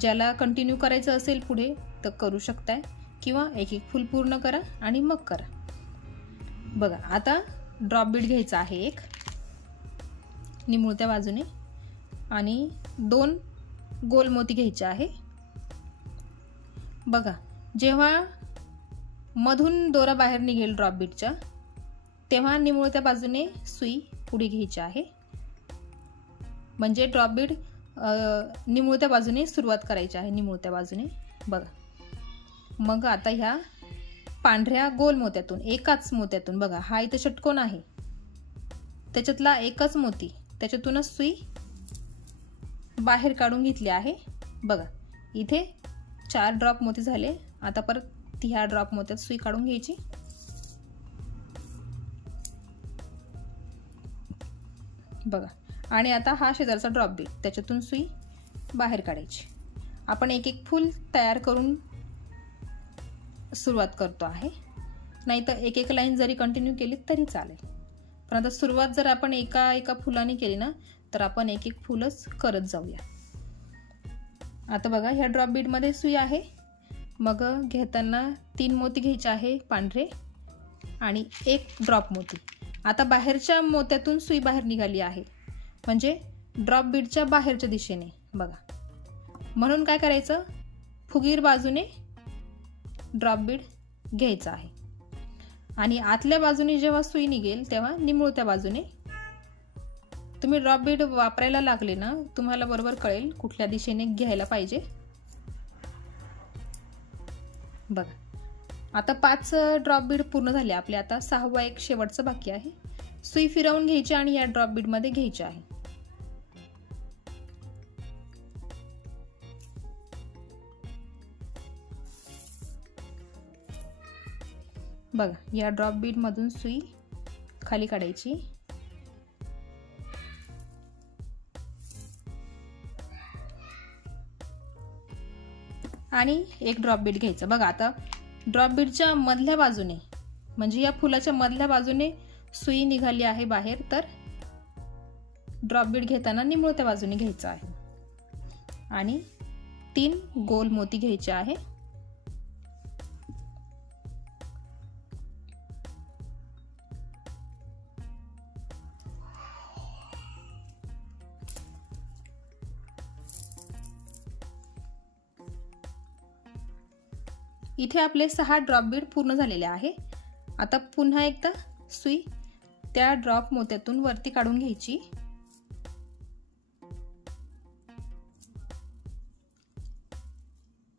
ज्याला कंटिन्यू करायचं असेल पुढे तर करू शकताय किंवा एक एक फूल पूर्ण करा आणि मग करा। बघा आता ड्रॉप बीड घ्यायचा आहे एक निमुळत्या बाजूने आणि 2 गोल मोती घ्यायचे आहे। बघा जेव्हा मधून दोरा बाहेर निघेल ड्रॉप बीडच्या तेव्हा निमुळत्या बाजूने सुई पुढे घ्यायची आहे, म्हणजे ड्रॉप बीड निमुळत्या बाजूने सुरुवात करायची आहे, निमुळत्या बाजूने। बघा मग आता ह्या पांढऱ्या गोल मोत्यातून, एकाच मोत्यातून, बघा हा इथे षटकोन आहे त्याच्यातला एकच मोती, त्याच्यातूनच सुई बाहेर काढून घेतली आहे। बघा इथे 4 ड्रॉप मोती झाले, आता परत ह्या ड्रॉप मोत्यात सुई काढून घ्यायची। बघा आणि आता हा शेजारचा ड्रॉप बीड, त्याच्यातून सुई बाहेर काढायची। आपण एक एक फूल तयार करून सुरुवात करतो आहे, नाहीतर एक एक लाईन जरी कंटिन्यू केली तरी चालेल, पण आता सुरुवात जर आपण एका एका फुलाने केली ना तर आपण एक एक फुलच करत जाऊया। आता बघा ह्या ड्रॉप बीड मध्ये सुई आहे, मग घेताना 3 मोती घ्यायचे आहे पांढरे आणि 1 ड्रॉप मोती। आता बाहेरच्या मोत्यातून सुई बाहेर निघाली आहे, म्हणजे ड्रॉप बीडच्या बाहेरच्या दिशेने। बघा म्हणून काय करायचं, फुगीर बाजूने ड्रॉप बीड घ्यायचा आहे आणि आतल्या बाजूने जेव्हा सुई निघेल तेव्हा निमुळत्या बाजूने। तुम्ही ड्रॉप बीड वापरायला लागले ना तुम्हाला बरोबर कळेल कुठल्या दिशेने घ्यायला पाहिजे। बघा आता 5 ड्रॉप बीड पूर्ण झाले आपले, आता 6वा एक शेवटचं बाकी आहे। सुई फिरवून घ्यायची आणि या ड्रॉप बीड मध्ये घ्यायची आहे। बघा, या ड्रॉप बीड मधून सुई खाली काढायची आणि एक ड्रॉप बीड घ्यायचं। बघा, आता ड्रॉप बीडच्या मधल्या बाजूने म्हणजे या फुलाच्या मधल्या बाजूने सुई निघाली आहे बाहेर, तर ड्रॉप बीड घेताना निमुळत्या बाजूने घ्यायचं आहे आणि 3 गोल मोती घ्यायचे आहे। इथे आपले 6 ड्रॉप बीड पूर्ण झालेले आहे। आता पुन्हा एकदा सुई त्या ड्रॉप मोत्यातून वरती काढून घ्यायची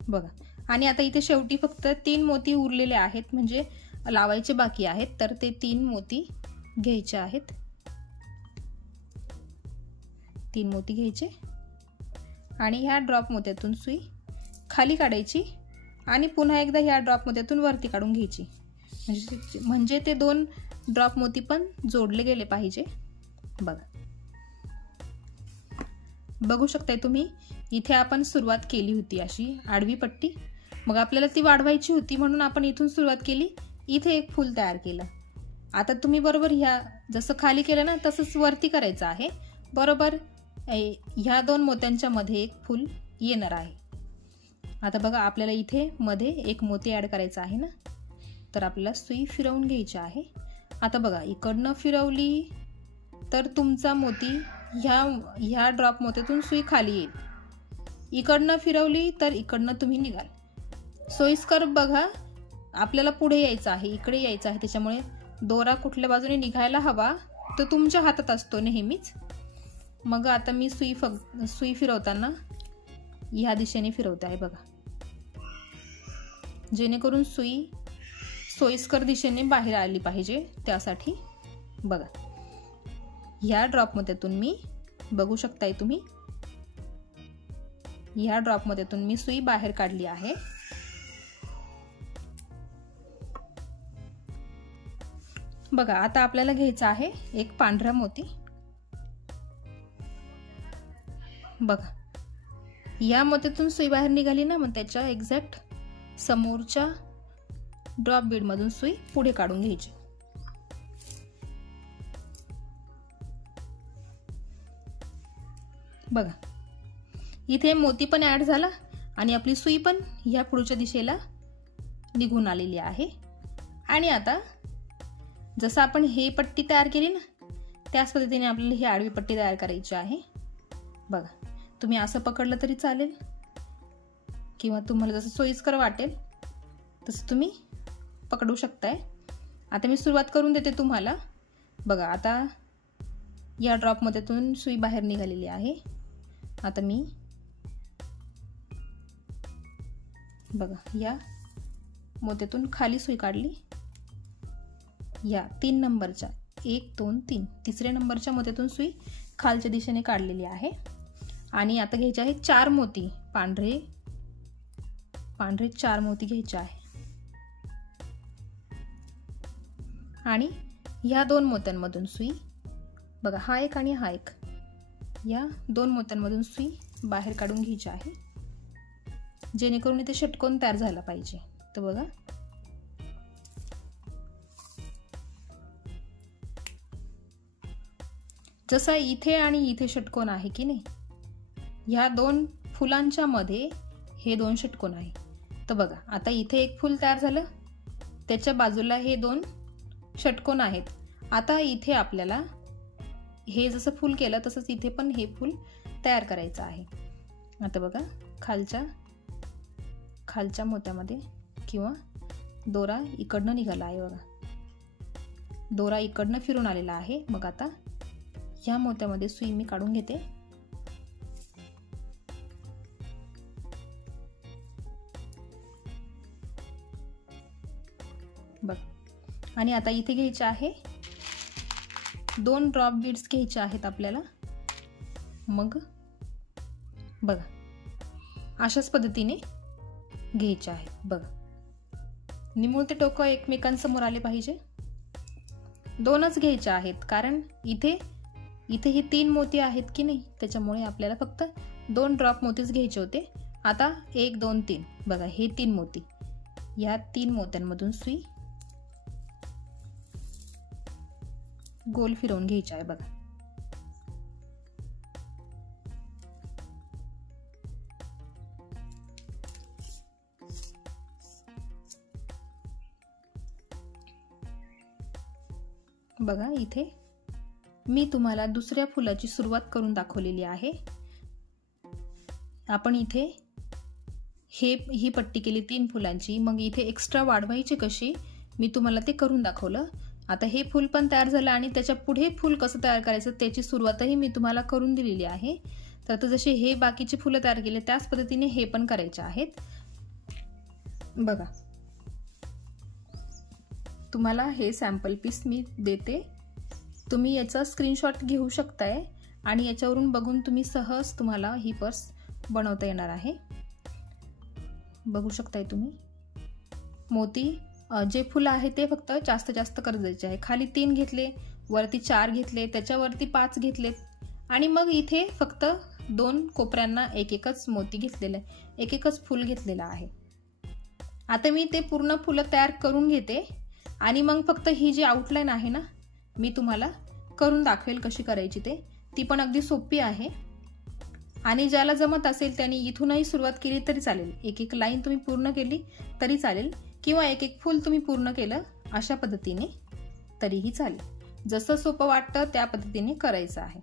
बघा, आणि आता इथे शेवटी फक्त 3 मोती उरलेले आहेत म्हणजे लावायचे बाकी आहेत, तर ते 3 मोती घ्यायचे आहेत। 3 मोती घ्यायचे आणि ह्या ड्रॉप मोत्यातून सुई खाली काढायची आणि पुन्हा एकदा ह्या ड्रॉप मोत्यातून वरती काढून घ्यायची म्हणजे ते 2 ड्रॉप मोती पण जोडले गेले पाहिजे। बघा, बघू शकताय तुम्ही, इथे आपण सुरुवात केली होती अशी आडवी पट्टी, मग आपल्याला ती वाढवायची होती म्हणून आपण इथून सुरुवात केली, इथे एक फूल तयार केलं। आता तुम्ही बरोबर ह्या जसं खाली केलं ना तसंच वरती करायचं आहे। बरोबर ह्या 2 मोत्यांच्या मध्ये एक फूल येणार आहे। आता बघा, आपल्याला इथे मध्ये एक मोती ऍड करायचा आहे ना, तर आपल्याला सुई फिरवून घ्यायची आहे। आता बघा, इकडनं फिरवली तर तुमचा मोती ह्या ड्रॉप मोत्यातून सुई खाली येईल, इकडनं फिरवली तर इकडनं तुम्ही निघाल। सोयीस्कर बघा, आपल्याला पुढे यायचं आहे, इकडे यायचं आहे, त्याच्यामुळे दोरा कुठल्या बाजूने निघायला हवा तो तुमच्या हातात असतो नेहमीच। मग आता मी सुई फिरवताना ह्या दिशेने फिरवते आहे बघा, जेणेकरून सुई सोयीस्कर दिशेने बाहेर आली पाहिजे त्यासाठी। बघा, ह्या ड्रॉप मोत्यातून मी बघू शकताय तुम्ही, ह्या ड्रॉप मोत्यातून मी सुई बाहेर काढली आहे। बघा, आता आपल्याला घ्यायचा आहे एक पांढरा मोती। बघा, या मोत्यातून सुई बाहेर निघाली ना, मग त्याच्या एक्झॅक्ट समोरच्या ड्रॉप बीड मधून सुई पुढे काढून घ्यायची। बघा, इथे मोती पण ऍड झाला आणि आपली सुई पण या पुढच्या दिशेला निघून आलेली आहे। आणि आता जसं आपण हे पट्टी तयार केली ना, त्याच पद्धतीने आपल्याला ही आडवी पट्टी तयार करायची आहे। बघा, तुम्ही असं पकडलं तरी चालेल किंवा तुम्हाला जसं सोयीस्कर वाटेल तसं तुम्ही पकडू शकताय। आता मी सुरुवात करून देते तुम्हाला। बघा, आता या ड्रॉप मोत्यातून सुई बाहेर निघालेली आहे। आता मी बघा, या मोत्यातून खाली सुई काढली, या 3 नंबरच्या 1 2 3 तिसऱ्या नंबरच्या मोत्यातून सुई खालच्या दिशेने काढलेली आहे। आणि आता घ्यायचे आहेत 4 मोती, पांढरे 4 मोती घ्यायचे आहे आणि ह्या 2 मोत्यांमधून सुई बघा, हा एक आणि हा एक, या 2 मोत्यांमधून सुई बाहेर काढून घ्यायची आहे जेणेकरून इथे षटकोन तयार झाला पाहिजे। तर बघा, जसा इथे आणि इथे षटकोन आहे की नाही, ह्या 2 फुलांच्या मध्ये हे 2 षटकोन आहे। तर बघा, आता इथे एक फूल तयार झालं, त्याच्या बाजूला हे 2 षटकोन आहेत। आता इथे आपल्याला हे जसं फूल केलं तसंच इथे पण हे फूल तयार करायचं आहे। आता बघा, खालच्या मोत्यामध्ये किंवा दोरा इकडनं निघाला आहे बघा, दोरा इकडनं फिरून आलेला आहे। मग आता ह्या मोत्यामध्ये सुई मी काढून घेते। बघ, आणि आता इथे घ्यायचे आहे 2 ड्रॉप बीड्स घ्यायचे आहेत आपल्याला। मग बघा, अशाच पद्धतीने घ्यायचे आहे। बघा, निमुळते टोकं एकमेकांसमोर आले पाहिजे. 2च घ्यायचे आहेत, कारण इथे ही 3 मोती आहेत की नाही, त्याच्यामुळे आपल्याला फक्त 2 ड्रॉप मोतीच घ्यायचे होते. आता 1 2 3 बघा, हे 3 मोती, या 3 मोत्यांमधून सुई गोल फिरवून घ्यायची आहे. बघा बघा, इथे मी तुम्हाला दुसऱ्या फुलाची सुरुवात करून दाखवलेली आहे. आपण इथे ही पट्टी केली 3 फुलांची, मग इथे एक्स्ट्रा वाढवायची कशी मी तुम्हाला ते करून दाखवलं. आता हे फूल पण तयार झालं आणि त्याच्या पुढे फूल कसं तयार करायचं त्याची सुरुवातही मी तुम्हाला करून दिलेली आहे. तर आता जसे हे बाकीचे फुलं तयार केले त्याच पद्धतीने हे पण करायचे आहेत. बघा, तुम्हाला हे सॅम्पल पीस मी देते, तुम्ही याचा स्क्रीनशॉट घेऊ शकताय आणि याच्यावरून बघून तुम्ही सहज तुम्हाला ही पर्स बनवता येणार आहे. बघू शकताय तुम्ही. मोती जे फुलं आहे ते फक्त जास्त करायचे आहे. खाली 3 घेतले, वरती 4 घेतले, त्याच्यावरती 5 घेतलेत आणि मग इथे फक्त 2 कोपऱ्यांना एकच मोती घेतलेलं आहे, एकच फूल घेतलेलं आहे. आता मी ते पूर्ण फुलं तयार करून घेते आणि मग फक्त ही जी आउटलाईन आहे ना, मी तुम्हाला करून दाखवेल कशी करायची ते. ती पण अगदी सोपी आहे आणि ज्याला जमत असेल त्यांनी इथूनही सुरुवात केली तरी चालेल. एक लाईन तुम्ही पूर्ण केली तरी चालेल किंवा एक फूल तुम्ही पूर्ण केलं अशा पद्धतीने तरीही चालेल. जसं सोपं वाटतं त्या पद्धतीने करायचं आहे.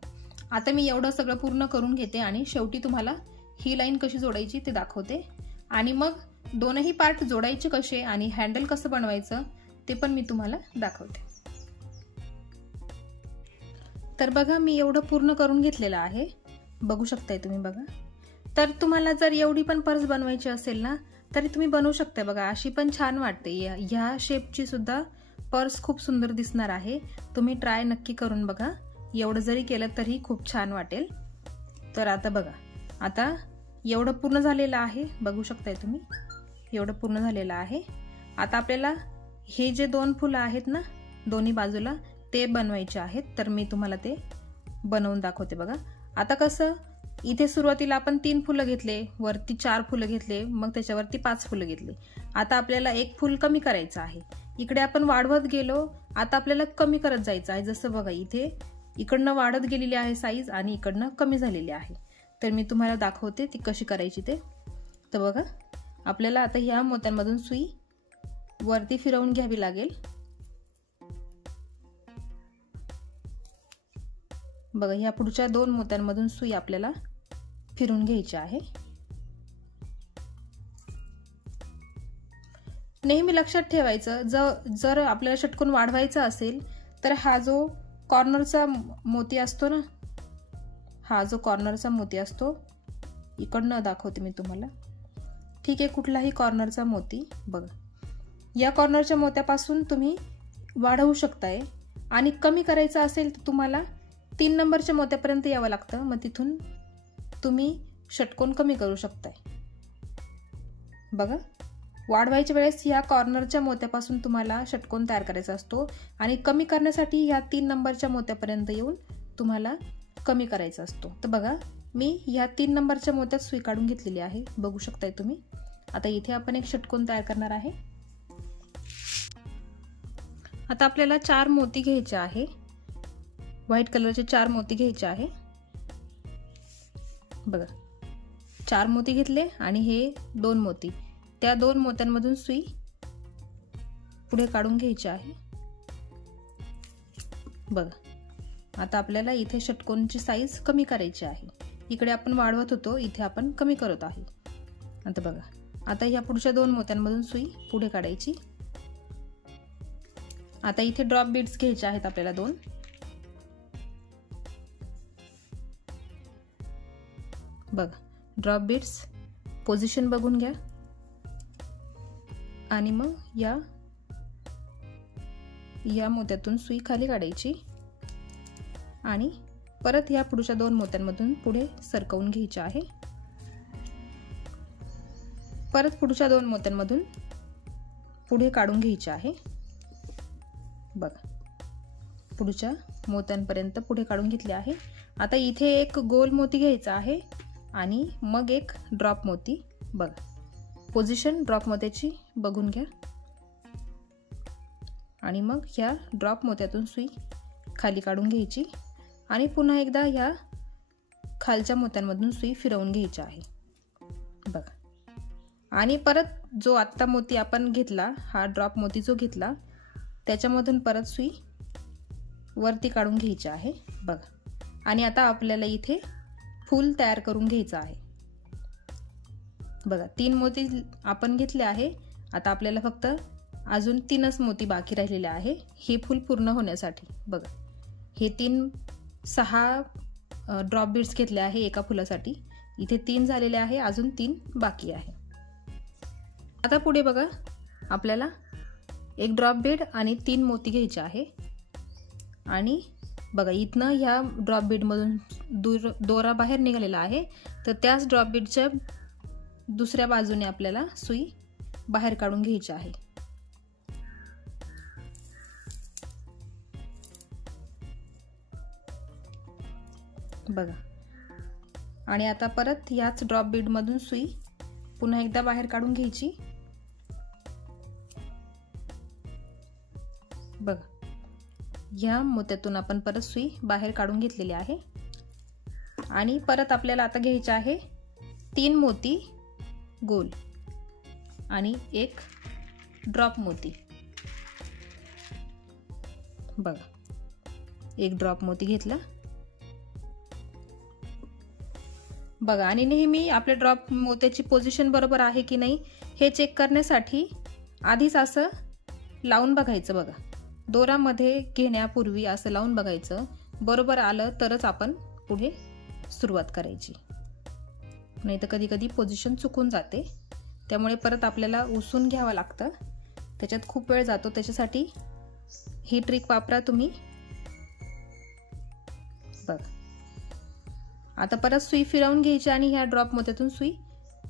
आता मी एवढं सगळं पूर्ण करून घेते आणि शेवटी तुम्हाला ही लाईन कशी जोडायची ते दाखवते आणि मग दोनही पार्ट जोडायचे कसे आणि हँडल कसं बनवायचं ते पण मी तुम्हाला दाखवते. तर बघा, मी एवढं पूर्ण करून घेतलेलं आहे, बघू शकताय तुम्ही. बघा, तर तुम्हाला जर एवढी पण पर्स बनवायची असेल ना तरी तुम्ही बनवू शकताय. बघा, अशी पण छान वाटते. ह्या शेपची सुद्धा पर्स खूप सुंदर दिसणार आहे. तुम्ही ट्राय नक्की करून बघा. एवढं जरी केलं तरी खूप छान वाटेल. तर आता बघा, आता एवढं पूर्ण झालेलं आहे, बघू शकताय तुम्ही. एवढं पूर्ण झालेलं आहे. आता आपल्याला हे जे 2 फुलं आहेत ना दोन्ही बाजूला ते बनवायचे आहेत. तर मी तुम्हाला ते बनवून दाखवते. बघा, आता कसं इथे सुरुवातीला आपण 3 फुलं घेतले, वरती 4 फुलं घेतले, मग त्याच्यावरती 5 फुलं घेतले. आता आपल्याला 1 फुल कमी करायचं आहे. इकडे आपण वाढवत गेलो, आता आपल्याला कमी करत जायचं आहे. जसं बघा, इथे इकडनं वाढत गेलेली आहे साईज आणि इकडनं कमी झालेली आहे. तर मी तुम्हाला दाखवते ती कशी करायची ते. तर बघा, आपल्याला आता ह्या मोत्यांमधून सुई वरती फिरवून घ्यावी लागेल. बघा, ह्या पुढच्या 2 मोत्यांमधून सुई आपल्याला फिरून घ्यायची आहे. नेहमी लक्षात ठेवायचं, जर आपल्याला षटकोन वाढवायचा असेल तर हा जो कॉर्नरचा मोती असतो ना, हा जो कॉर्नरचा मोती असतो, इकडनं दाखवते मी तुम्हाला. ठीक आहे, कुठलाही कॉर्नरचा मोती. बघा, या कॉर्नरच्या मोत्यापासून तुम्ही वाढवू शकताय आणि कमी करायचं असेल तर तुम्हाला 3 नंबरच्या मोत्यापर्यंत यावं लागतं. मग तिथून तुम्ही षटकोन कमी करू शकताय. बघा, वाढवायच्या वेळेस या कॉर्नरच्या मोत्यापासून तुम्हाला षटकोन तयार करायचा असतो आणि कमी करण्यासाठी ह्या 3 नंबरच्या मोत्यापर्यंत येऊन तुम्हाला कमी करायचा असतो. तर बघा, मी ह्या 3 नंबरच्या मोत्यात सुई काढून घेतलेली आहे, बघू शकताय तुम्ही. आता इथे आपण एक षटकोन तयार करणार आहे. आता आपल्याला 4 मोती घ्यायचे आहे. व्हाईट कलरचे 4 मोती घ्यायचे आहे. बघा, 4 मोती घेतले आणि हे 2 मोती, त्या 2 मोत्यांमधून सुई पुढे काढून घ्यायची आहे. बघा, आता आपल्याला इथे षटकोनची साईज कमी करायची आहे. इकडे आपण वाढवत होतो, इथे आपण कमी करत आहे. आता बघा, आता ह्या पुढच्या 2 मोत्यांमधून सुई पुढे काढायची. आता इथे ड्रॉप बीड्स घ्यायचे आहेत आपल्याला 2. बघा, ड्रॉप बीड्स पोझिशन बघून घ्या आणि मग या मोत्यातून सुई खाली काढायची आणि परत या पुढच्या 2 मोत्यांमधून पुढे सरकवून घ्यायची आहे. परत पुढच्या 2 मोत्यांमधून पुढे काढून घ्यायचे आहे। बघा, पुढच्या मोत्यांपर्यंत पुढे काढून घेतले आहे। आता इथे एक गोल मोती घ्यायचा आहे आणि मग एक ड्रॉप मोती। बघा, पोझिशन ड्रॉप मोत्याची बघून घ्या आणि मग ह्या ड्रॉप मोत्यातून सुई खाली काढून घ्यायची आणि पुन्हा एकदा ह्या खालच्या मोत्यांमधून सुई फिरवून घ्यायची आहे। बघा, आणि परत जो आत्ता मोती आपण घेतला, हा ड्रॉप मोती जो घेतला, त्याच्यामधून परत सुई वरती काढून घ्यायची आहे। बघा, आणि आता आपल्याला इथे फूल तयार करून घ्यायचं आहे। बघा, 3 मोती आपण घेतले आहे। आता आपल्याला फक्त अजून 3च मोती बाकी राहिलेले आहे हे फूल पूर्ण होण्यासाठी। बघा, हे 6 ड्रॉप बीड्स घेतले आहे एका फुलासाठी। इथे 3 झालेले आहे, अजून 3 बाकी आहे। आता पुढे बघा, आपल्याला एक ड्रॉप बीड आणि 3 मोती घ्यायचे आहे आणि बघा, इथनं ह्या ड्रॉप बीड मधून दोरा बाहेर निघालेला आहे, तर त्याच ड्रॉप बीडच्या दुसऱ्या बाजूने आपल्याला सुई बाहेर काढून घ्यायची आहे। बघा, आणि आता परत याच ड्रॉप बीड मधून सुई पुन्हा एकदा बाहेर काढून घ्यायची। बघा, ह्या मोत्यातून आपण परत सुई बाहेर काढून घेतलेली आहे आणि परत आपल्याला आता घ्यायचे आहे 3 मोती गोल आणि एक ड्रॉप मोती। बघा, एक ड्रॉप मोती घेतला। बघा, आणि नेहमी आपल्या ड्रॉप मोत्याची पोझिशन बरोबर आहे की नाही हे चेक करण्यासाठी आधीच असं लावून बघायचं। बघा, दोरामध्ये घेण्यापूर्वी असं लावून बघायचं, बरोबर आलं तरच आपण पुढे सुरुवात करायची, नाही तर कधी कधी पोझिशन चुकून जाते, त्यामुळे परत आपल्याला उसून घ्यावं लागतं, त्याच्यात खूप वेळ जातो। त्याच्यासाठी ही ट्रिक वापरा तुम्ही। बघा, आता परत सुई फिरवून घ्यायची आणि ह्या ड्रॉप मोत्यातून सुई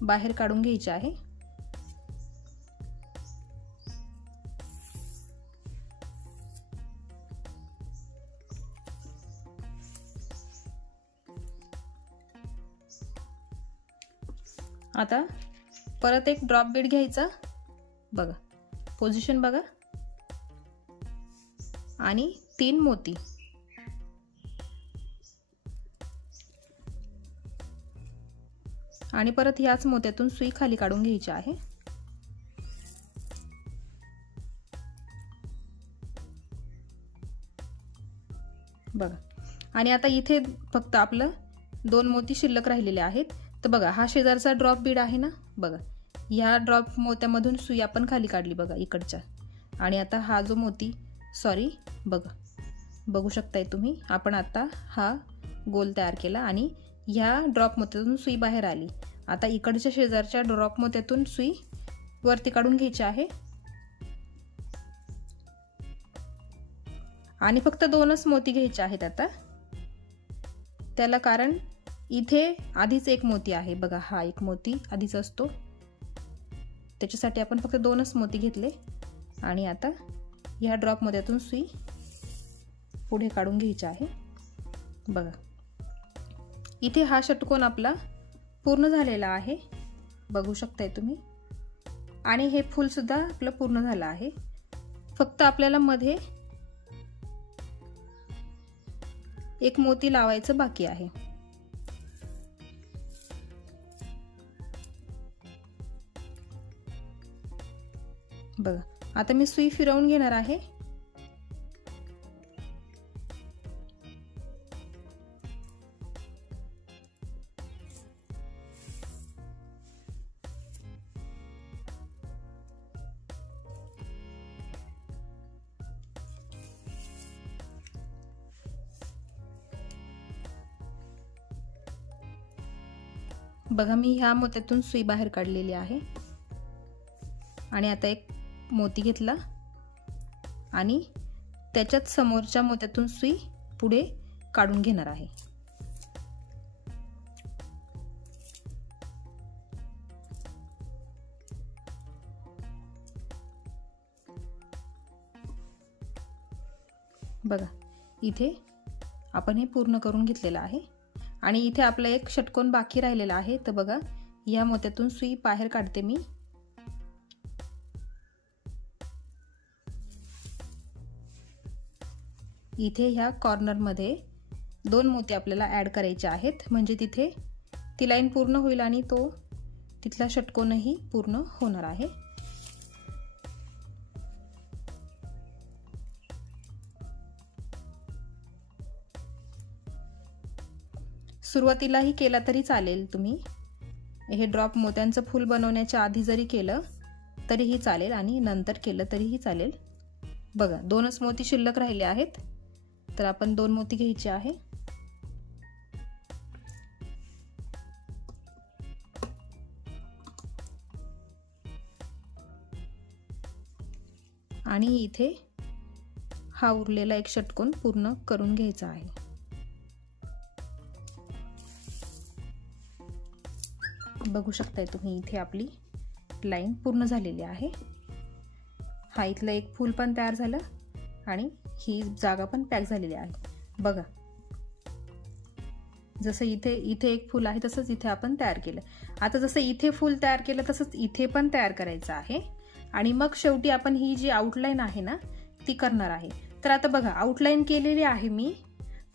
बाहेर काढून घ्यायची आहे। आता परत एक ड्रॉप बीड घ्यायचा। बघा, पोझिशन बघा, आणि 3 मोती। आणि परत याच मोत्यातून सुई खाली काढून घ्यायची आहे। बघा, आणि आता इथे फक्त आपलं 2 मोती शिल्लक राहिलेले आहेत। तर बघा, हा शेजारचा ड्रॉप बीड आहे ना। बघा, ह्या ड्रॉप मोत्यामधून सुई आपण खाली काढली बघा इकडच्या, आणि आता हा जो मोती बघा, बघू शकताय तुम्ही, आपण आता हा गोल तयार केला आणि ह्या ड्रॉप मोत्यातून सुई बाहेर आली। आता इकडच्या शेजारच्या ड्रॉप मोत्यातून सुई वरती काढून घ्यायची आहे आणि फक्त 2च मोती घ्यायचे आहेत आता। त्याला कारण इथे आधीच एक मोती आहे। बघा, हा एक मोती आधीच असतो, त्याच्यासाठी आपण फक्त 2च मोती घेतले आणि आता ह्या ड्रॉप मोत्यातून सुई पुढे काढून घ्यायची आहे। बघा, इथे हा षटकोन आपला पूर्ण झालेला आहे, बघू शकताय तुम्ही, आणि हे फूल सुद्धा आपलं पूर्ण झालं आहे। फक्त आपल्याला मध्ये एक मोती लावायचं बाकी आहे। बघा, आता मी सुई फिरवून घेणार आहे। बघा, मी ह्या मोत्यातून सुई बाहेर काढलेली आहे आणि आता एक मोती घेतला आणि त्याच्यात समोरच्या मोत्यातून सुई पुढे काढून घेणार आहे। बघा इथे आपण हे पूर्ण करून घेतलेलं आहे आणि इथे आपला एक षटकोन बाकी राहिलेला आहे. तर बघा या मोत्यातून सुई बाहेर काढते मी. इथे ह्या कॉर्नर मध्ये 2 मोती आपल्याला ऍड करायचे आहेत, म्हणजे तिथे ती लाईन पूर्ण होईल आणि तो तिथला षटकोनही पूर्ण होणार आहे. सुरुवातीलाही केला तरी चालेल, तुम्ही हे ड्रॉप मोत्यांचं फूल बनवण्याच्या आधी जरी केलं तरीही चालेल आणि नंतर केलं तरीही चालेल. बघा 2च मोती शिल्लक राहिले आहेत, तर आपण 2 मोती घ्यायचे आहे. आणि इथे हा उरलेला एक षटकोन पूर्ण करून घ्यायचा आहे. बघू शकताय तुम्ही इथे आपली लाईन पूर्ण झालेली आहे. हा इथलं एक फूल पण तयार झालं आणि ही जागा पण पॅक झालेली आहे. बघा जसं इथे एक फूल आहे तसंच इथे आपण तयार केलं. आता जसं इथे फूल तयार केलं तसंच इथे पण तयार करायचं आहे आणि मग शेवटी आपण ही जी आउटलाईन आहे ना ती करणार आहे. तर आता बघा आउटलाईन केलेली आहे मी,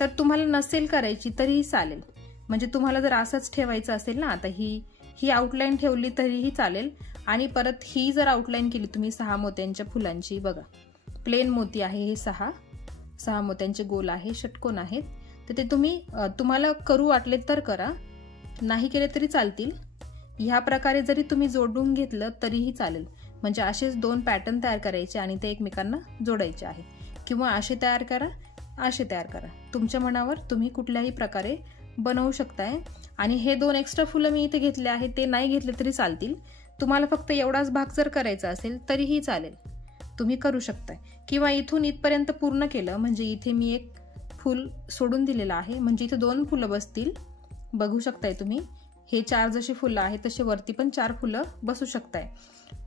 तर तुम्हाला नसेल करायची तरीही चालेल. म्हणजे तुम्हाला जर असंच ठेवायचं असेल ना, आता ही आउटलाईन ठेवली तरीही चालेल आणि परत ही जर आउटलाईन केली तुम्ही 6 मोत्यांच्या फुलांची, बघा प्लेन मोती आहे हे 6 मोत्यांचे गोल आहे, षटकोन आहेत. तर ते तुम्हाला करू वाटले तर करा, नाही केले तरी चालतील. ह्या प्रकारे जरी तुम्ही जोडून घेतलं तरीही चालेल. म्हणजे असेच 2 पॅटर्न तयार करायचे आणि ते एकमेकांना जोडायचे आहे, किंवा असे तयार करा, असे तयार करा. तुमच्या मनावर तुम्ही कुठल्याही प्रकारे बनवू शकताय. आणि हे 2 एक्स्ट्रा फुलं मी इथे घेतले आहेत, ते नाही घेतले तरी चालतील. तुम्हाला फक्त एवढाच भाग जर करायचा असेल तरीही चालेल, तुम्ही करू शकताय. किंवा इथून इथपर्यंत पूर्ण केलं म्हणजे इथे मी एक फूल सोडून दिलेलं आहे, म्हणजे इथे 2 फुलं बसतील. बघू शकताय तुम्ही, हे 4 जशी फुलं आहेत तसे वरती पण 4 फुलं बसू शकताय.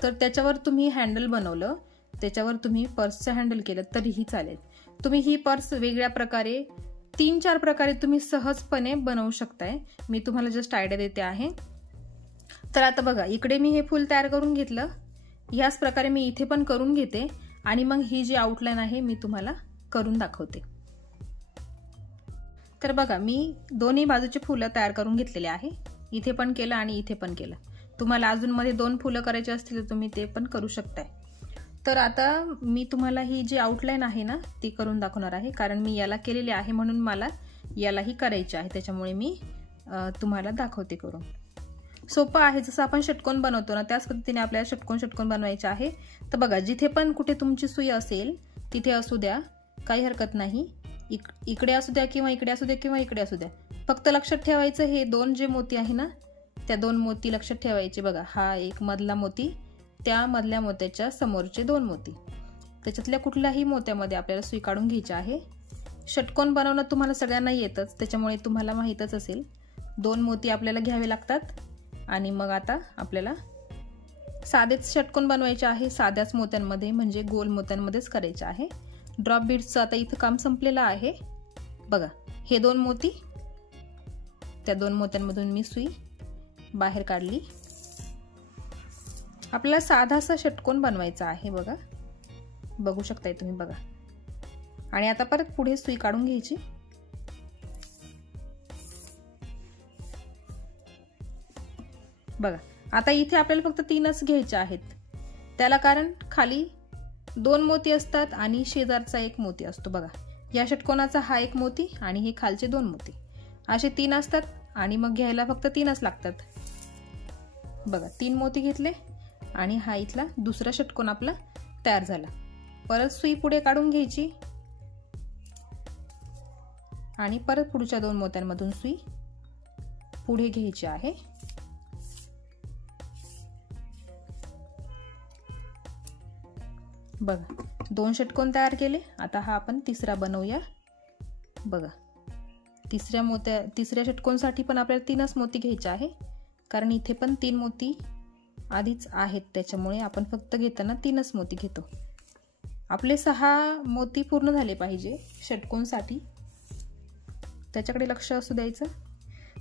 तर त्याच्यावर तुम्ही हँडल बनवलं, त्याच्यावर तुम्ही पर्सचं हँडल केलं तरीही चालेल. तुम्ही ही पर्स वेगळ्या प्रकारे 3-4 प्रकारे तुम्ही सहजपणे बनवू शकताय. मी तुम्हाला जस्ट आयडिया देते आहे. तर आता बघा इकडे मी हे फूल तयार करून घेतलं, ह्याच प्रकारे मी इथे पण करून घेते आणि मग ही जी आउटलाईन आहे मी तुम्हाला करून दाखवते. तर बघा मी दोन्ही बाजूचे फुलं तयार करून घेतलेले आहे, इथे पण केलं आणि इथे पण केलं. तुम्हाला अजून मध्ये 2 फुलं करायची असतील तर तुम्ही ते पण करू शकताय. तर आता मी तुम्हाला ही जी आउटलाईन आहे ना ती करून दाखवणार आहे, कारण मी याला केलेली आहे म्हणून मला यालाही करायची आहे, त्याच्यामुळे मी तुम्हाला दाखवते करून. सोपं आहे, जसं आपण षटकोन बनवतो ना त्याच पद्धतीने आपल्याला षटकोन बनवायचे आहे. तर बघा जिथे पण कुठे तुमची सुई असेल तिथे असू द्या, काही हरकत नाही. इकडे असू द्या किंवा इकडे असू द्या किंवा इकडे असू द्या, फक्त लक्षात ठेवायचं हे 2 जे मोती आहे ना त्या 2 मोती लक्षात ठेवायचे. बघा हा एक मधला मोती, त्या मधल्या मोत्याच्या समोरचे 2 मोती, त्याच्यातल्या कुठल्याही मोत्यामध्ये आपल्याला सुई काढून घ्यायची आहे. षटकोन बनवणं तुम्हाला सगळ्यांना येतच, त्याच्यामुळे तुम्हाला माहीतच असेल. 2 मोती आपल्याला घ्यावे लागतात आणि मग आता आपल्याला साधेच षटकोन बनवायचे आहे, साध्याच मोत्यांमध्ये म्हणजे गोल मोत्यांमध्येच करायचे आहे. ड्रॉप बीड्सचं आता इथं काम संपलेलं आहे. बघा हे 2 मोती, त्या 2 मोत्यांमधून मी सुई बाहेर काढली. आपल्याला साधासा षटकोन बनवायचा आहे. बघा बघू शकताय तुम्ही, बघा. आणि आता परत पुढे सुई काढून घ्यायची. बघा आता इथे आपल्याला फक्त 3च घ्यायचे आहेत, त्याला कारण खाली 2 मोती असतात आणि शेजारचा 1 मोती असतो. बघा या षटकोनाचा हा 1 मोती आणि हे खालचे 2 मोती, असे 3 असतात आणि मग घ्यायला फक्त 3च लागतात. बघा 3 मोती घेतले आणि हा इथला दुसरा षटकोन आपला तयार झाला. परत सुई पुढे काढून घ्यायची आणि परत पुढच्या 2 मोत्यांमधून सुई पुढे घ्यायची आहे. बघा 2 षटकोन तयार केले. आता हा आपण तिसरा बनवूया. बघा तिसऱ्या षटकोनसाठी पण आपल्याला 3च मोती घ्यायचे आहे, कारण इथे पण 3 मोती आधीच आहेत, त्याच्यामुळे आपण फक्त घेताना 3च मोती घेतो. आपले 6 मोती पूर्ण झाले पाहिजे षटकोनसाठी, त्याच्याकडे लक्ष असू द्यायचं.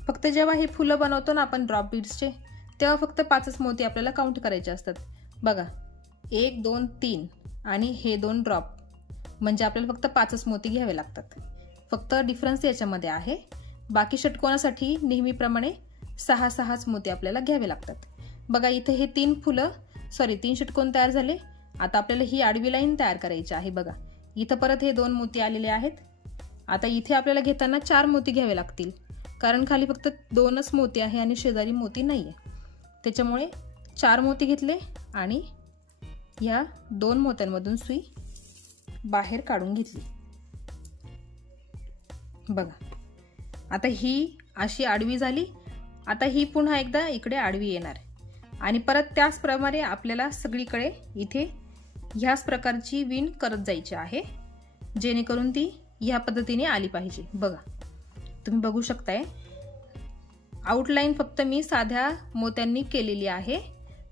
फक्त जेव्हा हे फुलं बनवतो ना आपण ड्रॉप बीड्सचे, तेव्हा फक्त 5च मोती आपल्याला काउंट करायचे असतात. बघा 1 2 3 आणि हे 2 ड्रॉप, म्हणजे आपल्याला फक्त 5च मोती घ्यावे लागतात. फक्त डिफरन्स याच्यामध्ये आहे. बाकी षटकोनासाठी नेहमीप्रमाणे 6च मोती आपल्याला घ्यावे लागतात. बघा इथे हे 3 षटकोन तयार झाले. आता आपल्याला ही आडवी लाईन तयार करायची आहे. बघा इथं परत हे 2 मोती आलेले आहेत. आता इथे आपल्याला घेताना 4 मोती घ्यावे लागतील, कारण खाली फक्त 2च मोती आहे आणि शेजारी मोती नाहीये. त्याच्यामुळे 4 मोती घेतले आणि या 2 मोत्यांमधून सुई बाहेर काढून घेतली. बघा आता ही अशी आडवी झाली. आता ही पुन्हा एकदा इकडे आडवी येणार आणि परत त्याचप्रमाणे आपल्याला सगळीकडे इथे ह्याच प्रकारची विण करत जायची आहे, जेणेकरून ती ह्या पद्धतीने आली पाहिजे. बघा तुम्ही बघू शकताय, आउटलाईन फक्त मी साध्या मोत्यांनी केलेली आहे.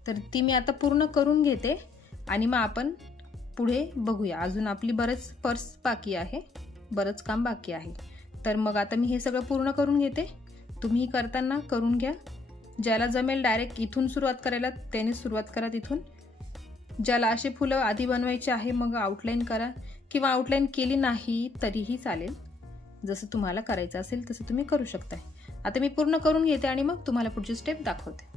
तर ती मी आता पूर्ण करून घेते आणि मग आपण पुढे बघूया. अजून आपली बरेच पर्स बाकी आहे, बरंच काम बाकी आहे. तर मग आता मी हे सगळं पूर्ण करून घेते. तुम्ही करताना करून घ्या. ज्याला जमेल डायरेक्ट इथून सुरुवात करायला त्याने सुरुवात करा तिथून. ज्याला असे फुलं आधी बनवायचे आहे मग आउटलाईन करा, किंवा आउटलाईन केली नाही तरीही चालेल. जसं तुम्हाला करायचं असेल तसं तुम्ही करू शकताय. आता मी पूर्ण करून घेते आणि मग तुम्हाला पुढची स्टेप दाखवते.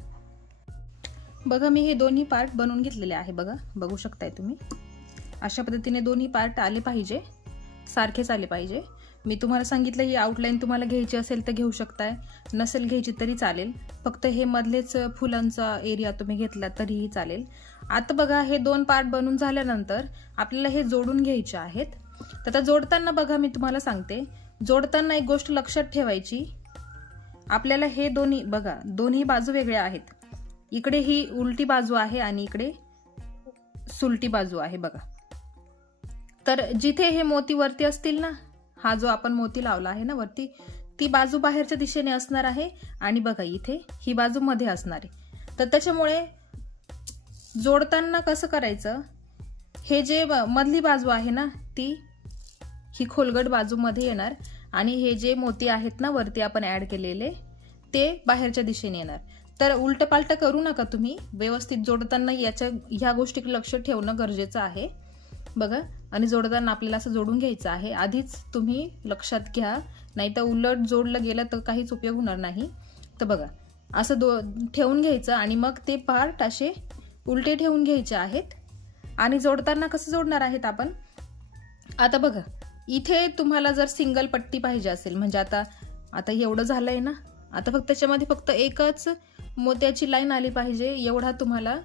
बघा मी हे दोन्ही पार्ट बनवून घेतलेले आहे. बघू शकताय तुम्ही. अशा पद्धतीने दोन्ही पार्ट आले पाहिजे, सारखेच आले पाहिजे. मी तुम्हाला सांगितलं ही आउटलाईन तुम्हाला घ्यायची असेल तर घेऊ शकताय, नसेल घ्यायची तरी चालेल. फक्त हे मधलेच फुलांचा एरिया तुम्ही घेतला तरीही चालेल. आता बघा हे 2 पार्ट बनवून झाल्यानंतर आपल्याला हे जोडून घ्यायचे आहेत. तर आता जोडताना बघा मी तुम्हाला सांगते, जोडताना एक गोष्ट लक्षात ठेवायची. आपल्याला हे दोन्ही बाजू वेगळ्या आहेत. इकडे ही उलटी बाजू आहे आणि इकडे सुलटी बाजू आहे. बघा तर जिथे हे मोती वरती असतील ना, हा जो आपण मोती लावला आहे ना वरती, ती बाजू बाहेरच्या दिशेने असणार आहे आणि बघा इथे ही बाजू मध्ये असणार आहे. तर त्याच्यामुळे जोडताना कसं करायचं, हे जे मधली बाजू आहे ना ती ही खोलगट बाजू मध्ये येणार आणि हे जे मोती आहेत ना वरती आपण ऍड केलेले ते बाहेरच्या दिशेने येणार. तर उलट पालट करू नका तुम्ही. व्यवस्थित जोडताना ह्या गोष्टीकडे लक्ष ठेवणं गरजेचं आहे. बघा आणि जोडताना आपल्याला असं जोडून घ्यायचं आहे. आधीच तुम्ही लक्षात घ्या, नाही तर उलट जोडलं गेलं तर काहीच उपयोग होणार नाही. तर बघा असं ठेवून घ्यायचं आणि मग ते पार्ट असे उलटे ठेवून घ्यायचे आहेत. आणि जोडताना कसं जोडणार आहेत आपण, आता बघा इथे तुम्हाला जर सिंगल पट्टी पाहिजे असेल, म्हणजे आता एवढं झालंय ना, आता फक्त त्याच्यामध्ये फक्त एकच मोत्याची लाईन आली पाहिजे एवढा तुम्हाला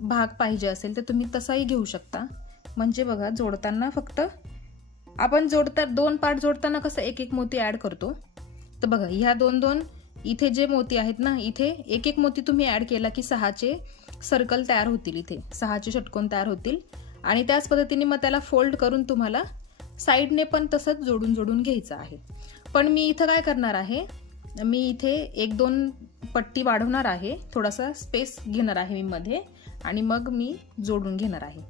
भाग पाहिजे असेल तर तुम्ही तसाही घेऊ शकता. म्हणजे बघा जोडताना फक्त आपण 2 पार्ट जोडताना कसं एक मोती ऍड करतो, तर बघा ह्या 2 इथे जे मोती आहेत ना, इथे एक मोती तुम्ही ऍड केला की 6चे सर्कल तयार होतील, इथे 6चे षटकोन तयार होतील. आणि त्याच पद्धतीने मग त्याला फोल्ड करून तुम्हाला साईडने पण तसंच जोडून घ्यायचं आहे. पण मी इथं काय करणार आहे, मी इथे 1-2 पट्टी वाढवणार आहे, थोडासा स्पेस घेणार आहे मी मध्ये आणि मग मी जोडून घेणार आहे.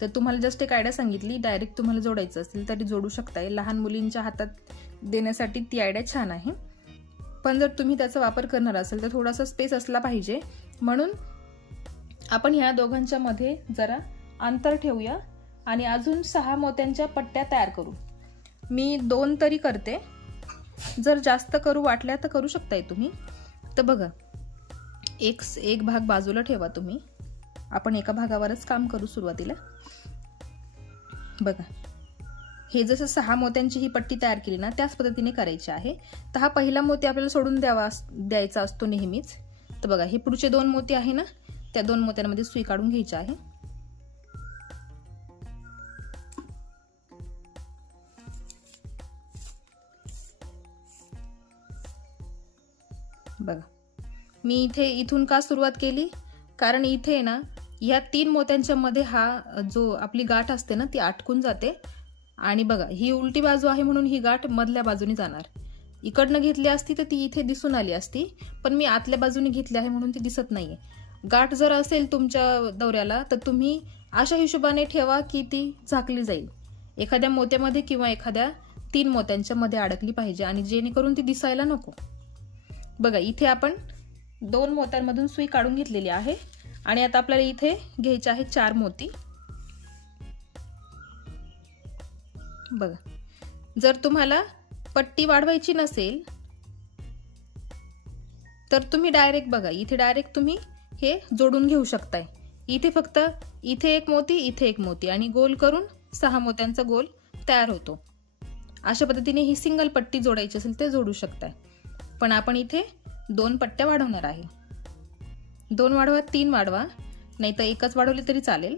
तर तुम्हाला जस्ट एक आयडिया सांगितली, डायरेक्ट तुम्हाला जोडायचं असेल तरी जोडू शकताय. लहान मुलींच्या हातात देण्यासाठी ती आयडिया छान आहे. पण जर तुम्ही त्याचा वापर करणार असेल तर थोडासा स्पेस असला पाहिजे, म्हणून आपण ह्या दोघांच्या मध्ये जरा अंतर ठेवूया आणि अजून 6 मोत्यांच्या पट्ट्या तयार करू. मी 2 तरी करते, जर जास्त करू वाटल्या तर करू शकताय तुम्ही. तर बघा एक भाग बाजूला ठेवा तुम्ही, आपण एका भागावरच काम करू सुरुवातीला. बघा हे जसं 6 मोत्यांची ही पट्टी तयार केली ना त्याच पद्धतीने करायची आहे. तर हा पहिला मोती आपल्याला सोडून द्यायचा असतो नेहमीच. तर बघा हे पुढचे 2 मोती आहे ना, त्या 2 मोत्यांमध्ये सुई काढून घ्यायची आहे. बघा मी इथून का सुरुवात केली, कारण इथे ना या 3 मोत्यांच्या मध्ये हा जो आपली गाठ असते ना ती अटकून जाते. आणि बघा ही उलटी बाजू आहे म्हणून ही गाठ मधल्या बाजूने जाणार. इकडनं घेतली असती तर ती इथे दिसून आली असती, पण मी आतल्या बाजूने घेतली आहे म्हणून ती दिसत नाहीये. गाठ जर असेल तुमच्या दोऱ्याला तर तुम्ही अशा हिशोबाने ठेवा की ती झाकली जाईल, एखाद्या मोत्यामध्ये किंवा एखाद्या 3 मोत्यांच्या मध्ये अडकली पाहिजे, आणि जेणेकरून ती दिसायला नको. बघा इथे आपण 2 मोत्यांमधून सुई काढून घेतलेली आहे आणि आता आपल्याला इथे घ्यायचे आहे 4 मोती. बघा, जर तुम्हाला पट्टी वाढवायची नसेल तर तुम्ही डायरेक्ट बघा इथे डायरेक्ट तुम्ही हे जोडून घेऊ शकताय. इथे फक्त इथे एक मोती, इथे एक मोती आणि गोल करून 6 मोत्यांचा गोल तयार होतो. अशा पद्धतीने ही सिंगल पट्टी जोडायची असेल ते जोडू शकताय. पण आपण इथे 2 पट्ट्या वाढवणार आहे. 2 वाढवा, 3 वाढवा, नाही तर एकच वाढवली तरी चालेल.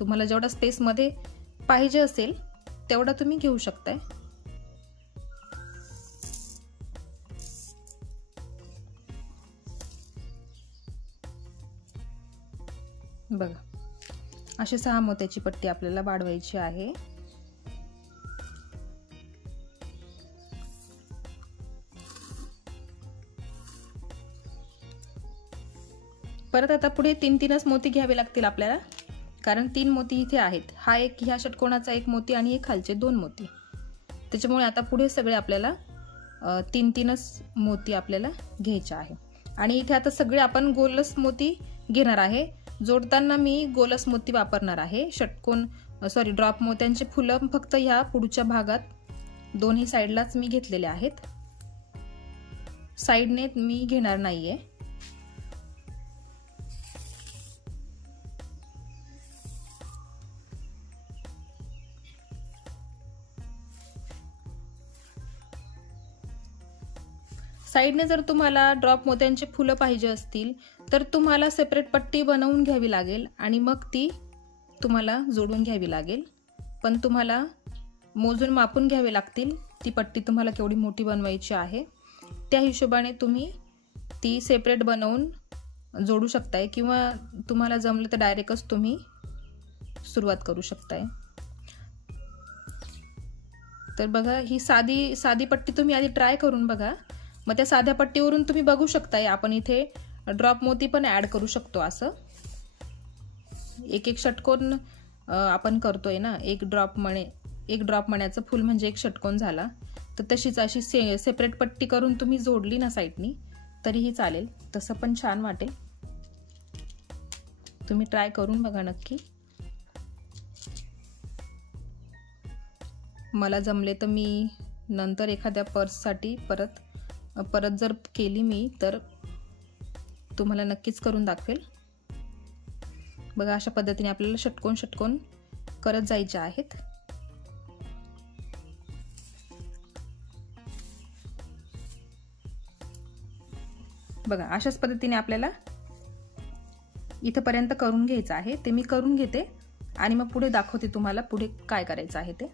तुम्हाला जेवढा स्पेस मध्ये पाहिजे असेल तेवढा तुम्ही घेऊ शकताय. बघा अशी 6 मोत्याची पट्टी आपल्याला वाढवायची आहे. परत आता पुढे 3-3च मोती घ्यावे लागतील आपल्याला, कारण 3 मोती इथे आहेत. हा एक ह्या षटकोनाचा 1 मोती आणि एक खालचे 2 मोती. त्याच्यामुळे आता पुढे सगळे आपल्याला 3-3च मोती आपल्याला घ्यायचे आहे. आणि इथे आता सगळे आपण गोलस मोती घेणार आहे. जोडताना मी गोलस मोती वापरणार आहे. ड्रॉप मोत्यांचे फुलं फक्त ह्या पुढच्या भागात दोन्ही साईडलाच मी घेतलेले आहेत, साईडने मी घेणार नाहीये. साईडने जर तुम्हाला ड्रॉप मोत्यांचे फुलं पाहिजे असतील तर तुम्हाला सेपरेट पट्टी बनवून घ्यावी लागेल आणि मग ती तुम्हाला जोडून घ्यावी लागेल. पण तुम्हाला मोजून मापून घ्यावे लागतील ती पट्टी तुम्हाला केवढी मोठी बनवायची आहे. त्या हिशोबाने तुम्ही ती सेपरेट बनवून जोडू शकताय, किंवा तुम्हाला जमलं तर डायरेक्टच तुम्ही सुरुवात करू शकताय. तर बघा ही साधी पट्टी तुम्ही आधी ट्राय करून बघा. मग त्या साध्या पट्टीवरून तुम्ही बघू शकताय आपण इथे ड्रॉप मोती पण ऍड करू शकतो. असं एक षटकोन आपण करतोय ना, एक ड्रॉप मण्याचं फुल म्हणजे एक षटकोन झाला. तर तशीच अशी सेपरेट पट्टी करून तुम्ही जोडली ना साईडनी तरीही चालेल, तसं पण छान वाटेल. तुम्ही ट्राय करून बघा नक्की. मला जमले तर मी नंतर एखाद्या पर्ससाठी परत जर केली मी तर तुम्हाला नक्कीच करून दाखवेल. बघा अशा पद्धतीने आपल्याला षटकोन करत जायचे आहेत. बघा अशाच पद्धतीने आपल्याला इथपर्यंत करून घ्यायचं आहे. ते मी करून घेते आणि मग पुढे दाखवते तुम्हाला पुढे काय करायचं आहे ते.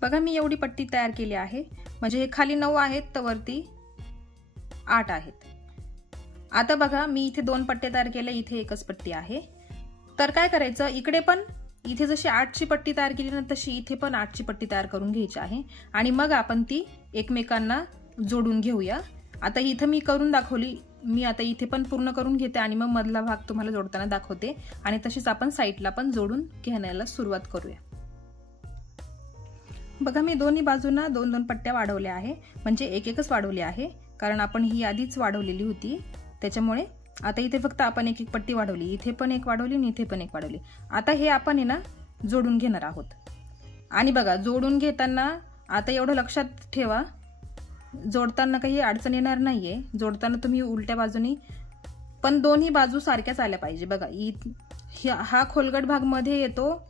बघा मी एवढी पट्टी तयार केली आहे. म्हणजे हे खाली 9 आहेत तर वरती 8 आहेत. आता बघा मी इथे 2 पट्टे तयार केले, इथे एकच पट्टी आहे. तर काय करायचं, इकडे पण इथे जशी 8ची पट्टी तयार केली ना तशी इथे पण 8ची पट्टी तयार करून घ्यायची आहे आणि मग आपण ती एकमेकांना जोडून घेऊया. आता इथं मी करून दाखवली, मी आता इथे पण पूर्ण करून घेते आणि मग मधला भाग तुम्हाला जोडताना दाखवते. आणि तशीच आपण साईडला पण जोडून घेण्याला सुरुवात करूया. बघा मी दोन्ही बाजूंना 2-2 पट्ट्या वाढवल्या आहे, म्हणजे एकच वाढवली आहे, कारण आपण ही आधीच वाढवलेली होती. त्याच्यामुळे आता इथे फक्त आपण एक पट्टी वाढवली, इथे पण एक वाढवली आणि इथे पण एक वाढवली. आता हे आपण ना जोडून घेणार आहोत. आणि बघा जोडून घेताना आता एवढं लक्षात ठेवा, जोडताना काही अडचण येणार नाहीये. जोडताना तुम्ही उलट्या बाजूनी पण दोन्ही बाजू सारख्याच आल्या पाहिजे. बघा हा खोलगट भाग मध्ये येतो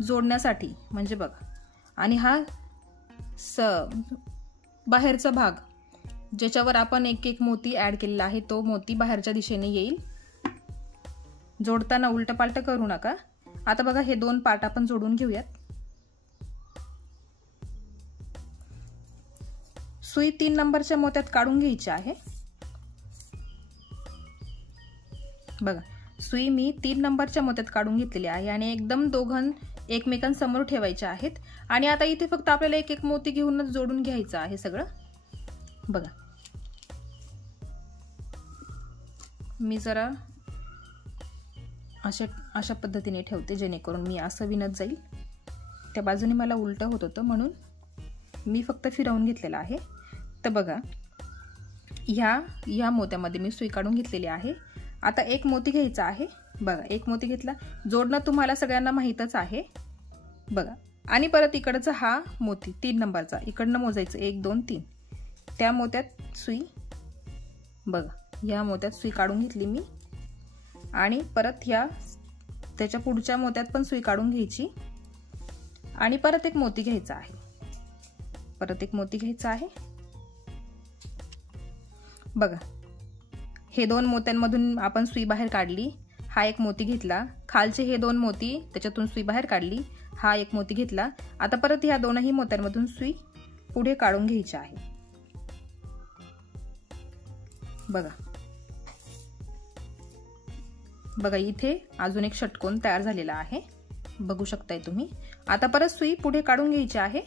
जोडण्यासाठी, म्हणजे बघा, आणि हा बाहेरचा भाग ज्याच्यावर आपण एक मोती ऍड केलेला आहे तो मोती बाहेरच्या दिशेने येईल. जोडताना उलट पालट करू नका. आता बघा हे 2 पार्ट आपण जोडून घेऊयात. सुई 3 नंबरच्या मोत्यात काढून घ्यायची आहे. बघा सुई मी 3 नंबरच्या मोत्यात काढून घेतलेली आहे आणि एकदम दोघं एकमेकांसमोर ठेवायचे आहेत. आणि आता इथे फक्त आपल्याला एक मोती घेऊनच जोडून घ्यायचं आहे सगळं. बघा मी जरा अशा पद्धतीने ठेवते जेणेकरून मी असं विणत जाईल. त्या बाजूने मला उलटं होत होतं म्हणून मी फक्त फिरवून घेतलेला आहे. तर बघा ह्या मोत्यामध्ये मी सुई काढून घेतलेली आहे. आता एक मोती घ्यायचा आहे. बघा एक मोती घेतला. जोडणं तुम्हाला सगळ्यांना माहीतच आहे बघा. आणि परत इकडचा हा मोती 3 नंबरचा इकडनं मोजायचं 1 2 3. त्या मोत्यात सुई बघा ह्या मोत्यात सुई काढून घेतली मी. आणि परत त्याच्या पुढच्या मोत्यात पण सुई काढून घ्यायची. आणि परत एक मोती घ्यायचा आहे. बघा हे 2 मोत्यांमधून आपण सुई बाहेर काढली. हा एक मोती घेतला. खालचे हे 2 मोती त्याच्यातून सुई बाहेर काढली. हा एक मोती घेतला. आता परत ह्या दोनही मोत्यांमधून सुई पुढे काढून घ्यायची आहे. बघा इथे अजून एक षटकोन तयार झालेला आहे. बघू शकताय तुम्ही. आता परत सुई पुढे काढून घ्यायची आहे.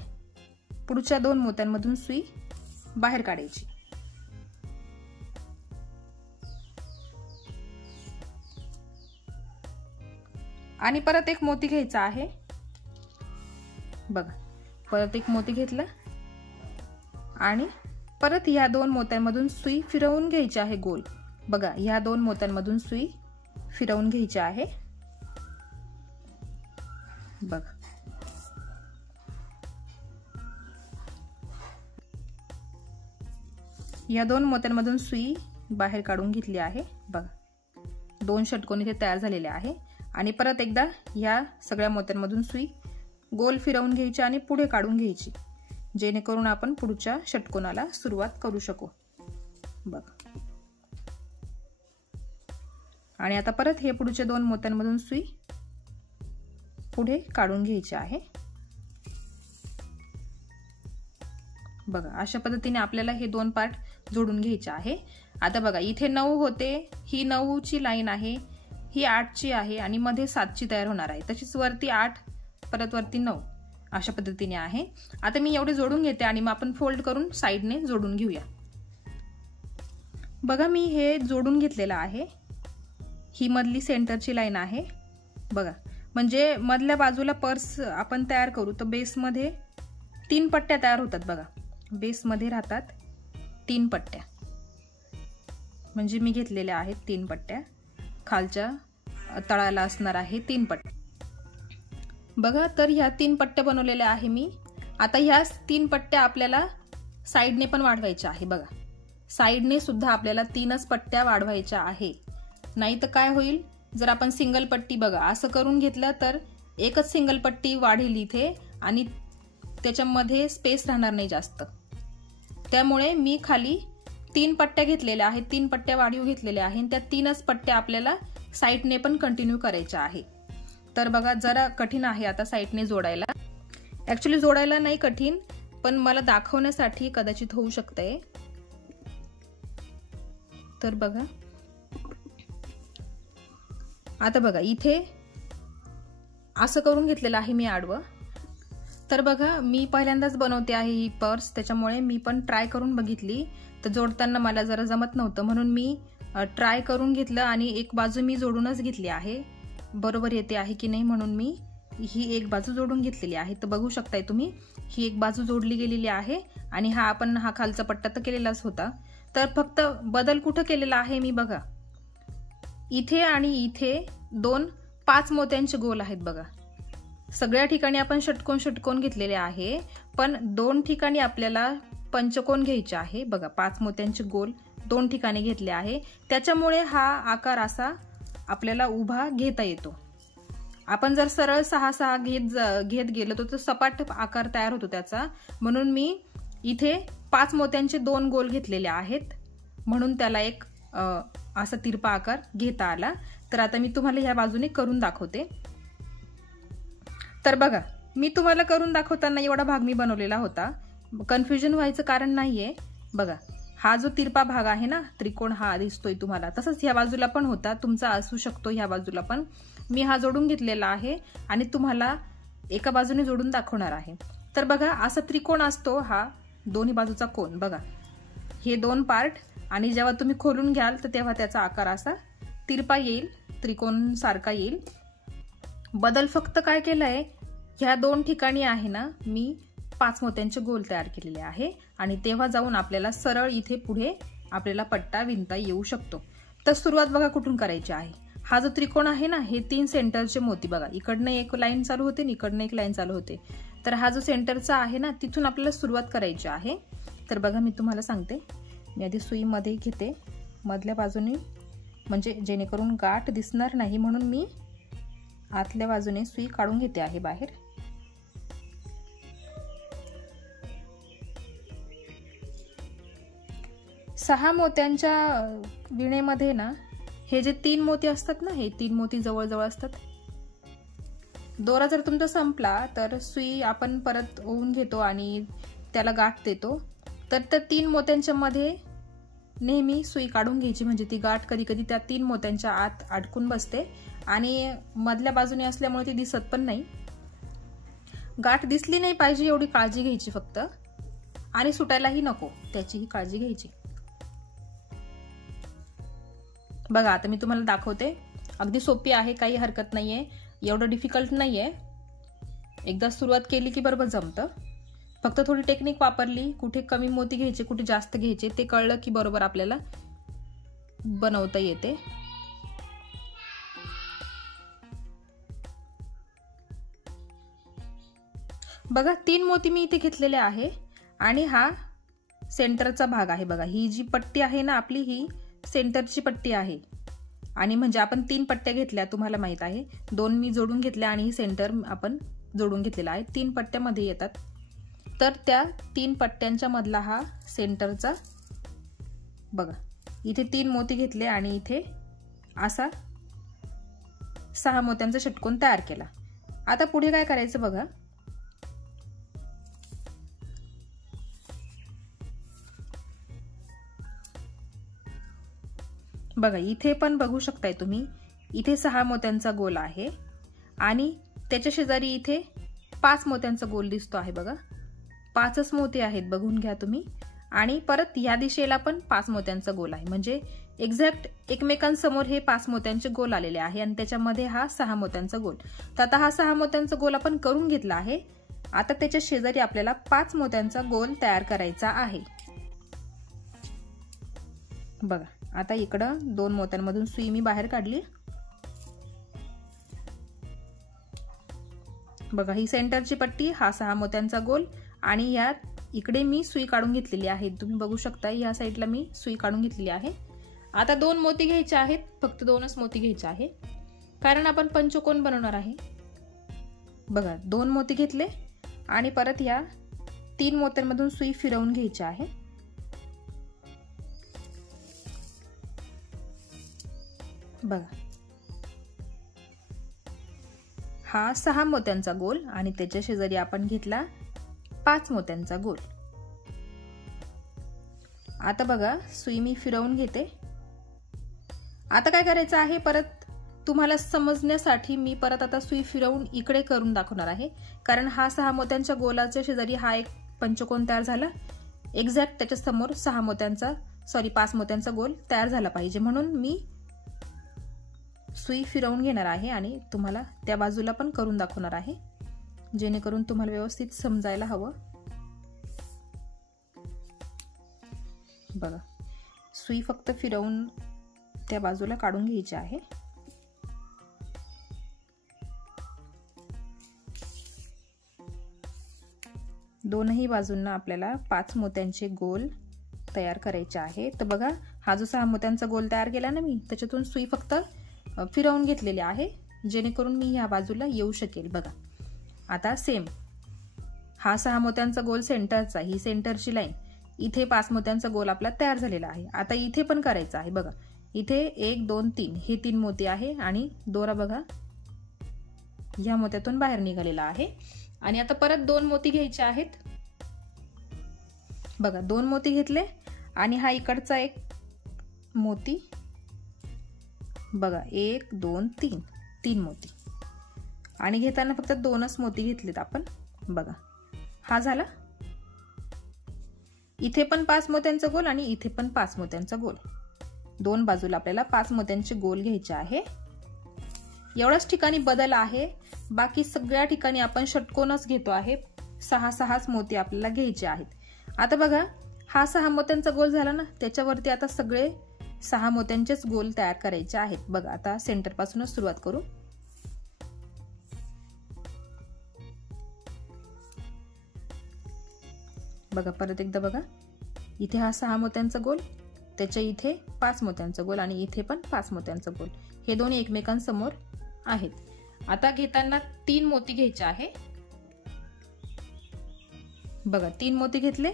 पुढच्या 2 मोत्यांमधून सुई बाहेर काढायची. आणि परत एक मोती घ्यायचा आहे. बघा परत एक मोती घेतला. आणि परत ह्या 2 मोत्यांमधून सुई फिरवून घ्यायची आहे गोल. बघा ह्या 2 मोत्यांमधून सुई फिरवून घ्यायची आहे. बघा या 2 मोत्यांमधून सुई बाहेर काढून घेतली आहे. बघा 2 षटकोन इथे तयार झालेले आहे. आणि परत एकदा या सगळ्या मोत्यांमधून सुई गोल फिरवून घ्यायची आणि पुढे काढून घ्यायची जेणेकरून आपण पुढच्या षटकोनाला सुरुवात करू शकू. बघा आणि आता परत हे पुढच्या 2 मोत्यांमधून सुई पुढे काढून घ्यायची आहे. बघा अशा पद्धतीने आपल्याला हे 2 पार्ट जोडून घ्यायचे आहे. आता बघा इथे 9 होते. ही 9 ची लाईन आहे. ही 8 ची आहे आणि मध्ये 7 ची तयार होणार आहे. तशीच वरती 8 परत वरती 9 अशा पद्धतीने आहे. आता मी एवढे जोडून घेते आणि मग आपण फोल्ड करून साइडने जोडून घेऊया. बघा मी हे जोडून घेतलेलं आहे. ही मधली सेंटरची लाईन आहे. बघा म्हणजे मधल्या बाजूला पर्स आपण तयार करू तर बेसमध्ये 3 पट्ट्या तयार होतात. बघा बेसमध्ये राहतात 3 पट्ट्या. म्हणजे मी घेतलेल्या आहेत 3 पट्ट्या. खालच्या तळाला असणार आहे 3 पट्ट्या. बघा तर ह्या 3 पट्ट्या बनवलेल्या आहे मी. आता ह्या 3 पट्ट्या आपल्याला साइडने पण वाढवायच्या आहे. बघा साइडने सुद्धा आपल्याला 3च पट्ट्या वाढवायच्या आहे. नाही तर काय होईल जर आपण सिंगल पट्टी बघा असं करून घेतलं तर एकच सिंगल पट्टी वाढेल इथे आणि त्याच्यामध्ये स्पेस राहणार नाही जास्त. त्यामुळे मी खाली 3 पट्ट्या घेतलेल्या आहेत. 3 पट्ट्या वाढीव घेतलेल्या आहेत. त्या 3च पट्ट्या आपल्याला साइडने पण कंटिन्यू करायच्या आहे. तर बघा जरा कठीण आहे आता साइडने जोडायला. ऍक्च्युली जोडायला नाही कठीण पण मला दाखवण्यासाठी कदाचित होऊ शकतंय. तर बघा आता बघा इथे असं करून घेतलेलं आहे मी आडवं. तर बघा मी पहिल्यांदाच बनवते आहे ही पर्स. त्याच्यामुळे मी पण ट्राय करून बघितली. तर जोडताना मला जरा जमत नव्हतं म्हणून मी ट्राय करून घेतलं आणि एक बाजू मी जोडूनच घेतली आहे. बरोबर येते आहे की नाही म्हणून मी ही एक बाजू जोडून घेतलेली आहे. तर बघू शकताय तुम्ही ही एक बाजू जोडली गेलेली आहे आणि हा खालचा पट्टा तर केलेलाच होता. तर फक्त बदल कुठं केलेला आहे मी बघा इथे आणि इथे 5 मोत्यांचे गोल आहेत. बघा सगळ्या ठिकाणी आपण षटकोन घेतलेले आहे पण 2 ठिकाणी आपल्याला पंचकोन घ्यायचे आहे. बघा 5 मोत्यांचे गोल 2 ठिकाणी घेतले आहे. त्याच्यामुळे हा आकार असा आपल्याला उभा घेता येतो. आपण जर सरळ 6-6 घेत गेलो तर सपाट आकार तयार होतो त्याचा. म्हणून मी इथे 5 मोत्यांचे 2 गोल घेतलेले आहेत म्हणून त्याला एक असा तिरपा आकार घेता आला. तर आता मी तुम्हाला ह्या बाजूने करून दाखवते. तर बघा मी तुम्हाला करून दाखवताना एवढा भाग मी बनवलेला होता. कन्फ्युजन व्हायचं कारण नाहीये. बघा हा जो तिरपा भाग आहे ना त्रिकोण हा दिसतोय तुम्हाला तसंच ह्या बाजूला पण होता तुमचा असू शकतो. ह्या बाजूला पण मी हा जोडून घेतलेला आहे आणि तुम्हाला एका बाजूने जोडून दाखवणार आहे. तर बघा असा त्रिकोण असतो हा दोन्ही बाजूचा कोन. बघा हे 2 पार्ट आणि जेव्हा तुम्ही खोलून घ्याल तर तेव्हा त्याचा आकार असा तिरपा येईल, त्रिकोण सारखा येईल. बदल फक्त काय केलाय, ह्या 2 ठिकाणी आहे ना मी 5 मोत्यांचे गोल तयार केलेले आहे आणि तेव्हा जाऊन आपल्याला सरळ इथे पुढे आपल्याला पट्टा विणता येऊ शकतो. तर सुरुवात बघा कुठून करायची आहे. हा जो त्रिकोण आहे ना, हे 3 सेंटरचे मोती बघा, इकडनं एक लाईन चालू होते आणि इकडनं एक लाईन चालू होते. तर हा जो सेंटरचा आहे ना, तिथून आपल्याला सुरुवात करायची आहे. तर बघा मी तुम्हाला सांगते, मी आधी सुई मध्ये घेते मधल्या बाजूने, म्हणजे जेणेकरून गाठ दिसणार नाही म्हणून मी आतल्या बाजूने सुई काढून घेते आहे बाहेर. सहा मोत्यांच्या विणेमध्ये ना हे जे 3 मोती असतात ना, हे 3 मोती जवळ जवळ असतात. दोरा जर तुमचा संपला तर सुई आपण परत ओवून घेतो आणि त्याला गाठ देतो. तर त्या 3 मोत्यांच्या मध्ये नेहमी सुई काढून घ्यायची, म्हणजे ती गाठ कधी कधी त्या 3 मोत्यांच्या आत अडकून बसते आणि मधल्या बाजूने असल्यामुळे ती दिसत पण नाही. गाठ दिसली नाही पाहिजे एवढी काळजी घ्यायची फक्त, आणि सुटायलाही नको त्याचीही काळजी घ्यायची. बघा आता मी तुम्हाला दाखवते, अगदी सोपी आहे, काही हरकत नाहीये, एवढं डिफिकल्ट नाहीये. एकदा सुरुवात केली की बरोबर जमतं. फक्त थोडी टेक्निक वापरली, कुठे कमी मोती घ्यायचे कुठे जास्त घ्यायचे ते कळलं की बरोबर आपल्याला बनवता येते. बघा 3 मोती मी इथे घेतलेले आहे आणि हा सेंटरचा भाग आहे. बघा ही जी पट्टी आहे ना आपली, ही सेंटरची पट्टी आहे. आणि म्हणजे आपण 3 पट्ट्या घेतल्या, तुम्हाला माहित आहे, 2 मी जोडून घेतल्या आणि ही सेंटर आपण जोडून घेतलेला आहे. 3 पट्ट्यामध्ये येतात. तर त्या 3 पट्ट्यांच्या मधला हा सेंटरचा बघा, इथे 3 मोती घेतले आणि इथे असा 6 मोत्यांचा षटकोन तयार केला. आता पुढे काय करायचं बघा, बघा इथे पण बघू शकताय तुम्ही, इथे 6 मोत्यांचा गोल आहे आणि त्याच्या शेजारी इथे 5 मोत्यांचा गोल दिसतो आहे. बघा 5च मोती आहेत, बघून घ्या तुम्ही. आणि परत या दिशेला पण 5 मोत्यांचा गोल आहे, म्हणजे एक्झॅक्ट एकमेकांसमोर हे 5 मोत्यांचे गोल आलेले आहे आणि त्याच्यामध्ये हा 6 मोत्यांचा गोल. तर आता हा 6 मोत्यांचा गोल आपण करून घेतला आहे. आता त्याच्या शेजारी आपल्याला 5 मोत्यांचा गोल तयार करायचा आहे. बघा आता इकडं 2 मोत्यांमधून सुई मी बाहेर काढली. बघा ही सेंटरची पट्टी, हा 6 मोत्यांचा गोल आणि यात इकडे मी सुई काढून घेतलेली आहे. तुम्ही बघू शकता या साईडला मी सुई काढून घेतलेली आहे. आता 2 मोती घ्यायचे आहेत, फक्त 2च मोती घ्यायचे आहे कारण आपण पंचकोन बनवणार आहे. बघा 2 मोती घेतले आणि परत या 3 मोत्यांमधून सुई फिरवून घ्यायची आहे. बघा हा 6 मोत्यांचा गोल आणि त्याच्या शेजारी आपण घेतला 5 मोत्यांचा गोल. आता बघा सुई मी फिरवून घेते. आता काय करायचं आहे, परत तुम्हाला समजण्यासाठी मी परत आता सुई फिरवून इकडे करून दाखवणार आहे, कारण हा 6 मोत्यांच्या गोलाच्या शेजारी हा एक पंचकोन तयार झाला. एक्झॅक्ट त्याच्या समोर 5 मोत्यांचा गोल तयार झाला पाहिजे, म्हणून मी सुई फिरवून घेणार आहे आणि तुम्हाला त्या बाजूला पण करून दाखवणार आहे, जेणेकरून तुम्हाला व्यवस्थित समजायला हवं. बघा सुई फक्त फिरवून त्या बाजूला काढून घ्यायची आहे. दोनही बाजूंना आपल्याला 5 मोत्यांचे गोल तयार करायचे आहे. तर बघा हा जो 6 मोत्यांचा गोल तयार केला ना मी, त्याच्यातून सुई फक्त फिरवून घेतलेली आहे, जेणेकरून मी या बाजूला येऊ शकेल. बघा आता सेम हा 6 मोत्यांचा गोल सेंटरचा, ही सेंटरची लाईन, इथे 5 मोत्यांचा गोल आपला तयार झालेला आहे. आता इथे पण करायचा आहे. बघा इथे 1 2 3 हे 3 मोती आहे आणि दोरा बघा ह्या मोत्यातून बाहेर निघालेला आहे. आणि आता परत 2 मोती घ्यायचे आहेत. बघा 2 मोती घेतले आणि हा इकडचा एक मोती, बघा 1 2 3 3 मोती, आणि घेताना फक्त 2च मोती घेतलेत आपण. बघा हा झाला. इथे पण 5 मोत्यांचा गोल आणि इथे पण 5 मोत्यांचा गोल, दोन बाजूला आपल्याला 5 मोत्यांचे गोल घ्यायचे आहे. एवढ्याच ठिकाणी बदल आहे, बाकी सगळ्या ठिकाणी आपण षटकोनच घेतो आहे. 6 मोती आपल्याला घ्यायचे आहेत. आता बघा, हा 6 मोत्यांचा गोल झाला ना, त्याच्यावरती आता सगळे 6 मोत्यांचेच गोल तयार करायचे आहेत. बघा, आता सेंटर पासूनच सुरुवात करू. बघा, परत एकदा बघा, इथे हा 6 मोत्यांचा गोल, त्याच्या इथे 5 मोत्यांचा गोल आणि इथे पण 5 मोत्यांचा गोल, हे दोन्ही एकमेकांसमोर आहेत. आता घेताना 3 मोती घ्यायचे आहे. बघा, 3 मोती घेतले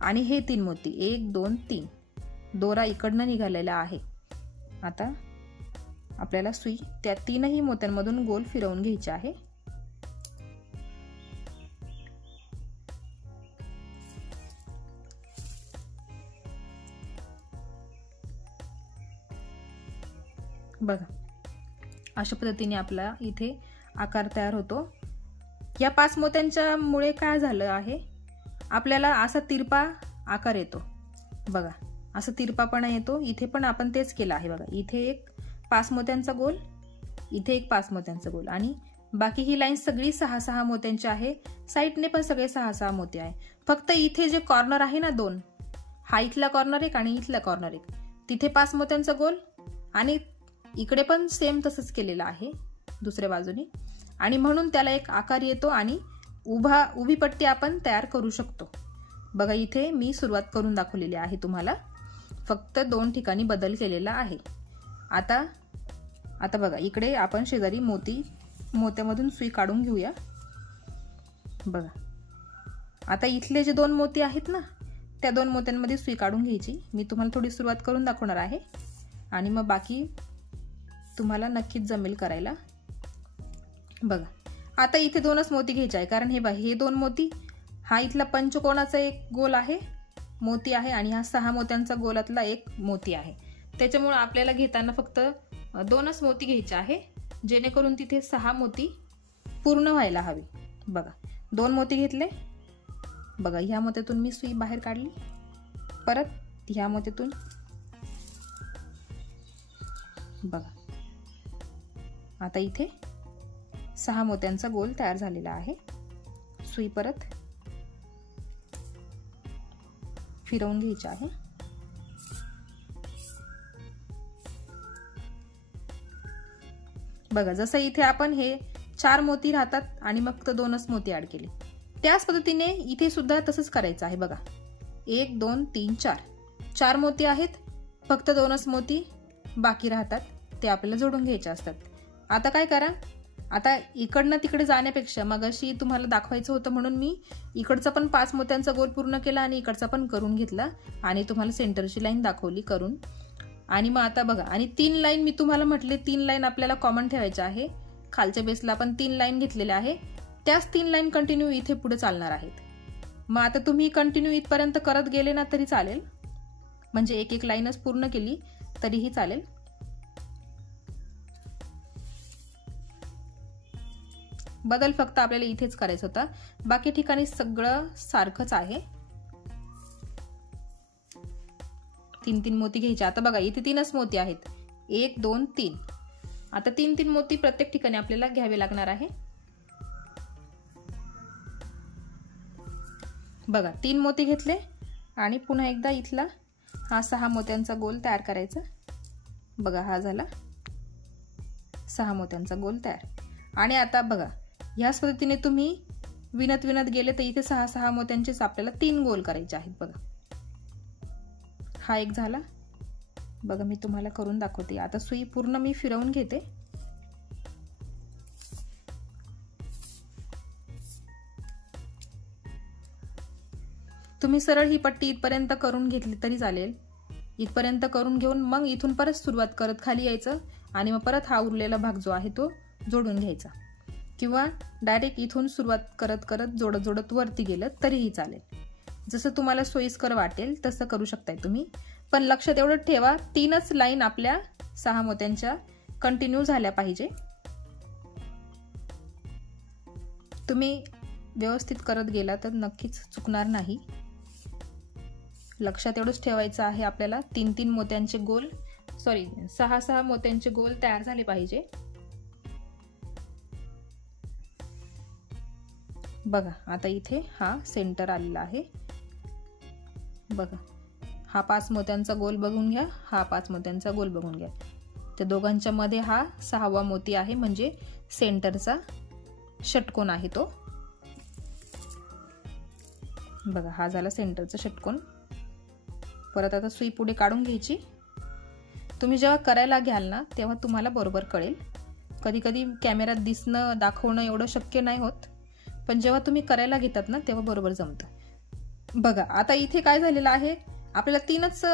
आणि हे 3 मोती, 1 2 3, दोरा इकडनं निघालेला आहे. आता आपल्याला सुई त्या 3ही मोत्यांमधून गोल फिरवून घ्यायचे आहे. बघा, अशा पद्धतीने आपला इथे आकार तयार होतो. या 5 मोत्यांच्या मुळे काय झालं आहे, आपल्याला असा तिरपा आकार येतो. बघा, असा तिरपापणा येतो. इथे पण आपण तेच केलं आहे. बघा, इथे एक 5 मोत्यांचा गोल, इथे एक 5 मोत्यांचा गोल आणि बाकी ही लाईन सगळी 6 मोत्यांची आहे. साईडने पण सगळे 6 मोती आहे. फक्त इथे जे कॉर्नर आहे ना, 2, हा इथला कॉर्नर एक आणि इथला कॉर्नर एक, तिथे 5 मोत्यांचा गोल आणि इकडे पण सेम तसंच केलेलं आहे दुसऱ्या बाजूने, आणि म्हणून त्याला एक आकार येतो आणि उभी पट्टी आपण तयार करू शकतो. बघा, इथे मी सुरुवात करून दाखवलेली आहे तुम्हाला, फक्त 2 ठिकाणी बदल केलेला आहे. आता बघा, इकडे आपण शेजारी मोत्यामधून सुई काढून घेऊया. बघा, आता इथले जे 2 मोती आहेत ना, त्या 2 मोत्यांमध्ये सुई काढून घ्यायची. मी तुम्हाला थोडी सुरुवात करून दाखवणार आहे आणि मग बाकी तुम्हाला नक्कीच जमेल करायला. बघा, आता इथे 2च मोती घ्यायचे आहे, कारण हे 2 मोती, हा इथला पंचकोनाचा एक गोल आहे, मोती आहे, आणि हा 6 मोत्यांचा गोलातला एक मोती आहे. त्याच्यामुळे आपल्याला घेताना फक्त 2च मोती घ्यायचे आहे, जेणेकरून तिथे 6 मोती पूर्ण व्हायला हवी. बघा, 2 मोती घेतले. बघा, ह्या मोत्यातून मी सुई बाहेर काढली, परत ह्या मोत्यातून. बघा, आता इथे 6 मोत्यांचा गोल तयार झालेला आहे. सुई परत फिरवून घ्यायची आहे. बघा, जसं इथे आपण हे 4 मोती राहतात आणि मग फक्त 2च मोती ऍड केले, त्याच पद्धतीने इथे सुद्धा तसंच करायचं आहे. बघा, 1 2 3 4 मोती आहेत, फक्त 2च मोती बाकी राहतात, ते आपल्याला जोडून घ्यायचे असतात. आता काय करा, आता इकडनं तिकडे जाण्यापेक्षा मगाशी तुम्हाला दाखवायचं होतं म्हणून मी इकडचा पण 5 मोत्यांचा गोल पूर्ण केला आणि इकडचा पण करून घेतला आणि तुम्हाला सेंटरची लाईन दाखवली करून. आणि मग आता बघा, आणि 3 लाईन मी तुम्हाला म्हटले, 3 लाईन आपल्याला कॉमन ठेवायच्या आहे. खालच्या बेसला आपण 3 लाईन घेतलेल्या आहे, त्याच 3 लाईन कंटिन्यू इथे पुढे चालणार आहेत. मग आता तुम्ही कंटिन्यू इथपर्यंत करत गेले ना तरी चालेल, म्हणजे एक लाईनच पूर्ण केली तरीही चालेल. बदल फक्त आपल्याला इथेच करायचा होता, बाकी ठिकाणी सगळं सारखंच आहे. 3 मोती घ्यायचे. आता बघा, इथे 3च मोती आहेत, 1 2 3. आता 3 मोती प्रत्येक ठिकाणी आपल्याला घ्यावे लागणार आहे. बघा, 3 मोती घेतले आणि पुन्हा एकदा इथला हा 6 मोत्यांचा गोल तयार करायचा. बघा, हा झाला 6 मोत्यांचा गोल तयार. आणि आता बघा, ह्याच पद्धतीने तुम्ही विणत गेले तर इथे 6 मोत्यांचेच आपल्याला 3 गोल करायचे आहेत. बघा, हा एक झाला. बघा, मी तुम्हाला करून दाखवते. आता सुई पूर्ण मी फिरवून घेते. तुम्ही सरळ ही पट्टी इथपर्यंत करून घेतली तरी चालेल. इथपर्यंत करून घेऊन मग इथून परत सुरुवात करत खाली यायचं आणि मग परत हा उरलेला भाग जो आहे तो जोडून घ्यायचा, किंवा डायरेक्ट इथून सुरुवात करत जोडत वरती गेलं तरीही चालेल. जसं तुम्हाला सोयीस्कर वाटेल तसं करू शकताय तुम्ही. पण लक्षात एवढं ठेवा, 3च लाईन आपल्या 6 मोत्यांच्या कंटिन्यू झाल्या पाहिजे. तुम्ही व्यवस्थित करत गेला तर नक्कीच चुकणार नाही. लक्षात एवढंच ठेवायचं आहे आपल्याला. 3-3 मोत्यांचे गोल, सॉरी 6-6 मोत्यांचे गोल तयार झाले पाहिजे. बघा आता इथे हा सेंटर आलेला आहे. बघा हा 5 मोत्यांचा गोल बघून घ्या, हा 5 मोत्यांचा गोल बघून घ्या. त्या दोघांच्या मध्ये हा 6वा मोती आहे, म्हणजे सेंटरचा षटकोन आहे तो. बघा हा झाला सेंटरचा षटकोन. परत आता सुई पुढे काढून घ्यायची. तुम्ही जेव्हा करायला घ्याल ना तेव्हा तुम्हाला बरोबर कळेल. कधी कधी कॅमेऱ्यात दिसणं दाखवणं एवढं शक्य नाही होत, पण जेव्हा तुम्ही करायला घेतात ना तेव्हा बरोबर जमतं. बघा आता इथे काय झालेलं आहे, आपल्याला 3च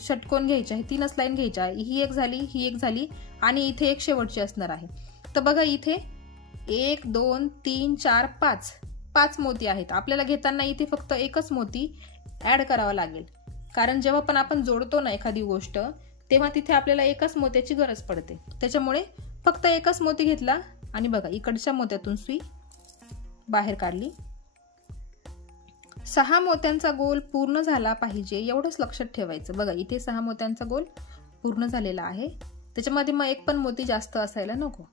षटकोन घ्यायचे आहे, 3च लाईन घ्यायच्या आहे. ही एक झाली, ही एक झाली आणि इथे एक शेवटची असणार आहे. तर बघा इथे 1 2 3 4 5 मोती आहेत. आपल्याला घेताना इथे फक्त एकच मोती ऍड करावा लागेल, कारण जेव्हा पण आपण जोडतो ना एखादी गोष्ट तेव्हा तिथे आपल्याला एकाच मोत्याची गरज पडते. त्याच्यामुळे फक्त एकच मोती घेतला आणि बघा इकडच्या मोत्यातून सुई बाहेर काढली. 6 मोत्यांचा गोल पूर्ण झाला पाहिजे एवढंच लक्षात ठेवायचं. बघा इथे 6 मोत्यांचा गोल पूर्ण झालेला आहे, त्याच्यामध्ये मग एक पण मोती जास्त असायला नको.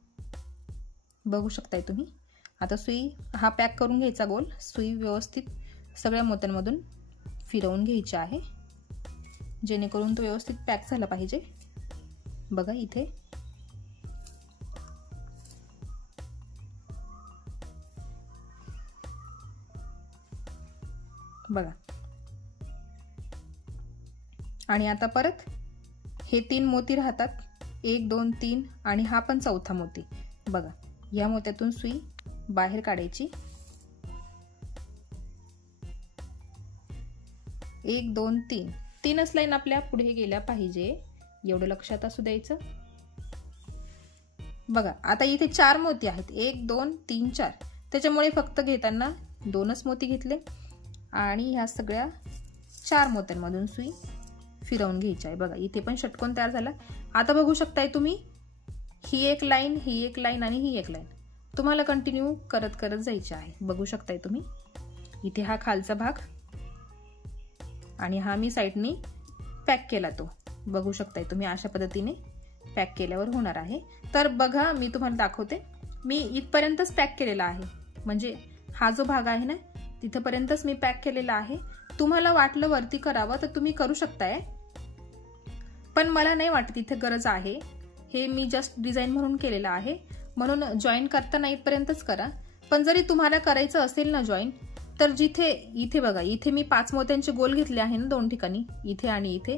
बघू शकताय तुम्ही. आता सुई हा पॅक करून घ्यायचा गोल. सुई व्यवस्थित सगळ्या मोत्यांमधून फिरवून घ्यायची आहे, जेणेकरून तो व्यवस्थित पॅक झाला पाहिजे. बघा इथे बघा. आणि आता परत हे 3 मोती राहतात, 1 2 3 आणि हा पण 4था मोती. बघा या मोत्यातून सुई बाहेर काढायची. 1 2 3 3च लाईन आपल्या पुढे गेल्या पाहिजे, एवढं लक्षात असू द्यायचं. बघा आता इथे 4 मोती आहेत, 1 2 3 4, त्याच्यामुळे फक्त घेताना 2च मोती घेतले आणि ह्या सगळ्या 4 मोत्यांमधून सुई फिरवून घ्यायची आहे. बघा इथे पण षटकोन तयार झाला. आता बघू शकताय तुम्ही, ही एक लाईन, ही एक लाईन आणि ही एक लाईन तुम्हाला कंटिन्यू करत करत जायची आहे. बघू शकताय तुम्ही इथे हा खालचा भाग आणि हा मी साईडनी पॅक केला तो. बघू शकताय तुम्ही अशा पद्धतीने पॅक केल्यावर होणार आहे. तर बघा मी तुम्हाला दाखवते. मी इथपर्यंतच पॅक केलेला आहे, म्हणजे हा जो भाग आहे ना तिथपर्यंतच मी पॅक केलेला आहे. तुम्हाला वाटलं वरती करावं तर तुम्ही करू शकताय, पण मला नाही वाटत इथे गरज आहे. हे मी जस्ट डिझाईन म्हणून केलेलं आहे, म्हणून जॉईन करताना इथपर्यंतच करा. पण जरी तुम्हाला करायचं असेल ना जॉईन, तर इथे बघा इथे मी 5 मोत्यांचे गोल घेतले आहे ना 2 ठिकाणी, इथे आणि इथे,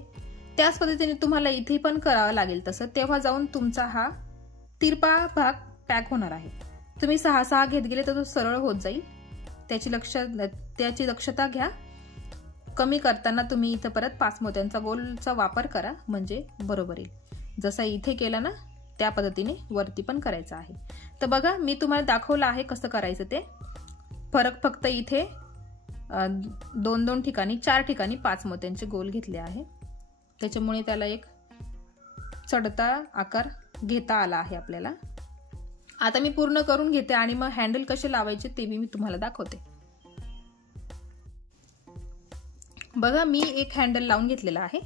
त्याच पद्धतीने तुम्हाला इथे पण करावं लागेल तसं. तेव्हा जाऊन तुमचा हा तिरपा भाग पॅक होणार आहे. तुम्ही 6-6 घेत गेले तर तो सरळ होत जाईल. त्याची दक्षता घ्या. कमी करताना तुम्ही इथं परत 5 मोत्यांचा गोलचा वापर करा, म्हणजे बरोबर येईल. जसा इथे केला ना त्या पद्धतीने वरती पण करायचं आहे. तर बघा मी तुम्हाला दाखवलं आहे कसं करायचं ते. फरक फक्त इथे 2-2 ठिकाणी 4 ठिकाणी 5 मोत्यांचे गोल घेतले आहे, त्याच्यामुळे त्याला एक चढता आकार घेता आला आहे आपल्याला. आता मी पूर्ण करून घेते आणि मग हँडल कसे लावायचे ते मी तुम्हाला दाखवते. बघा मी एक हँडल लावून घेतलेला आहे.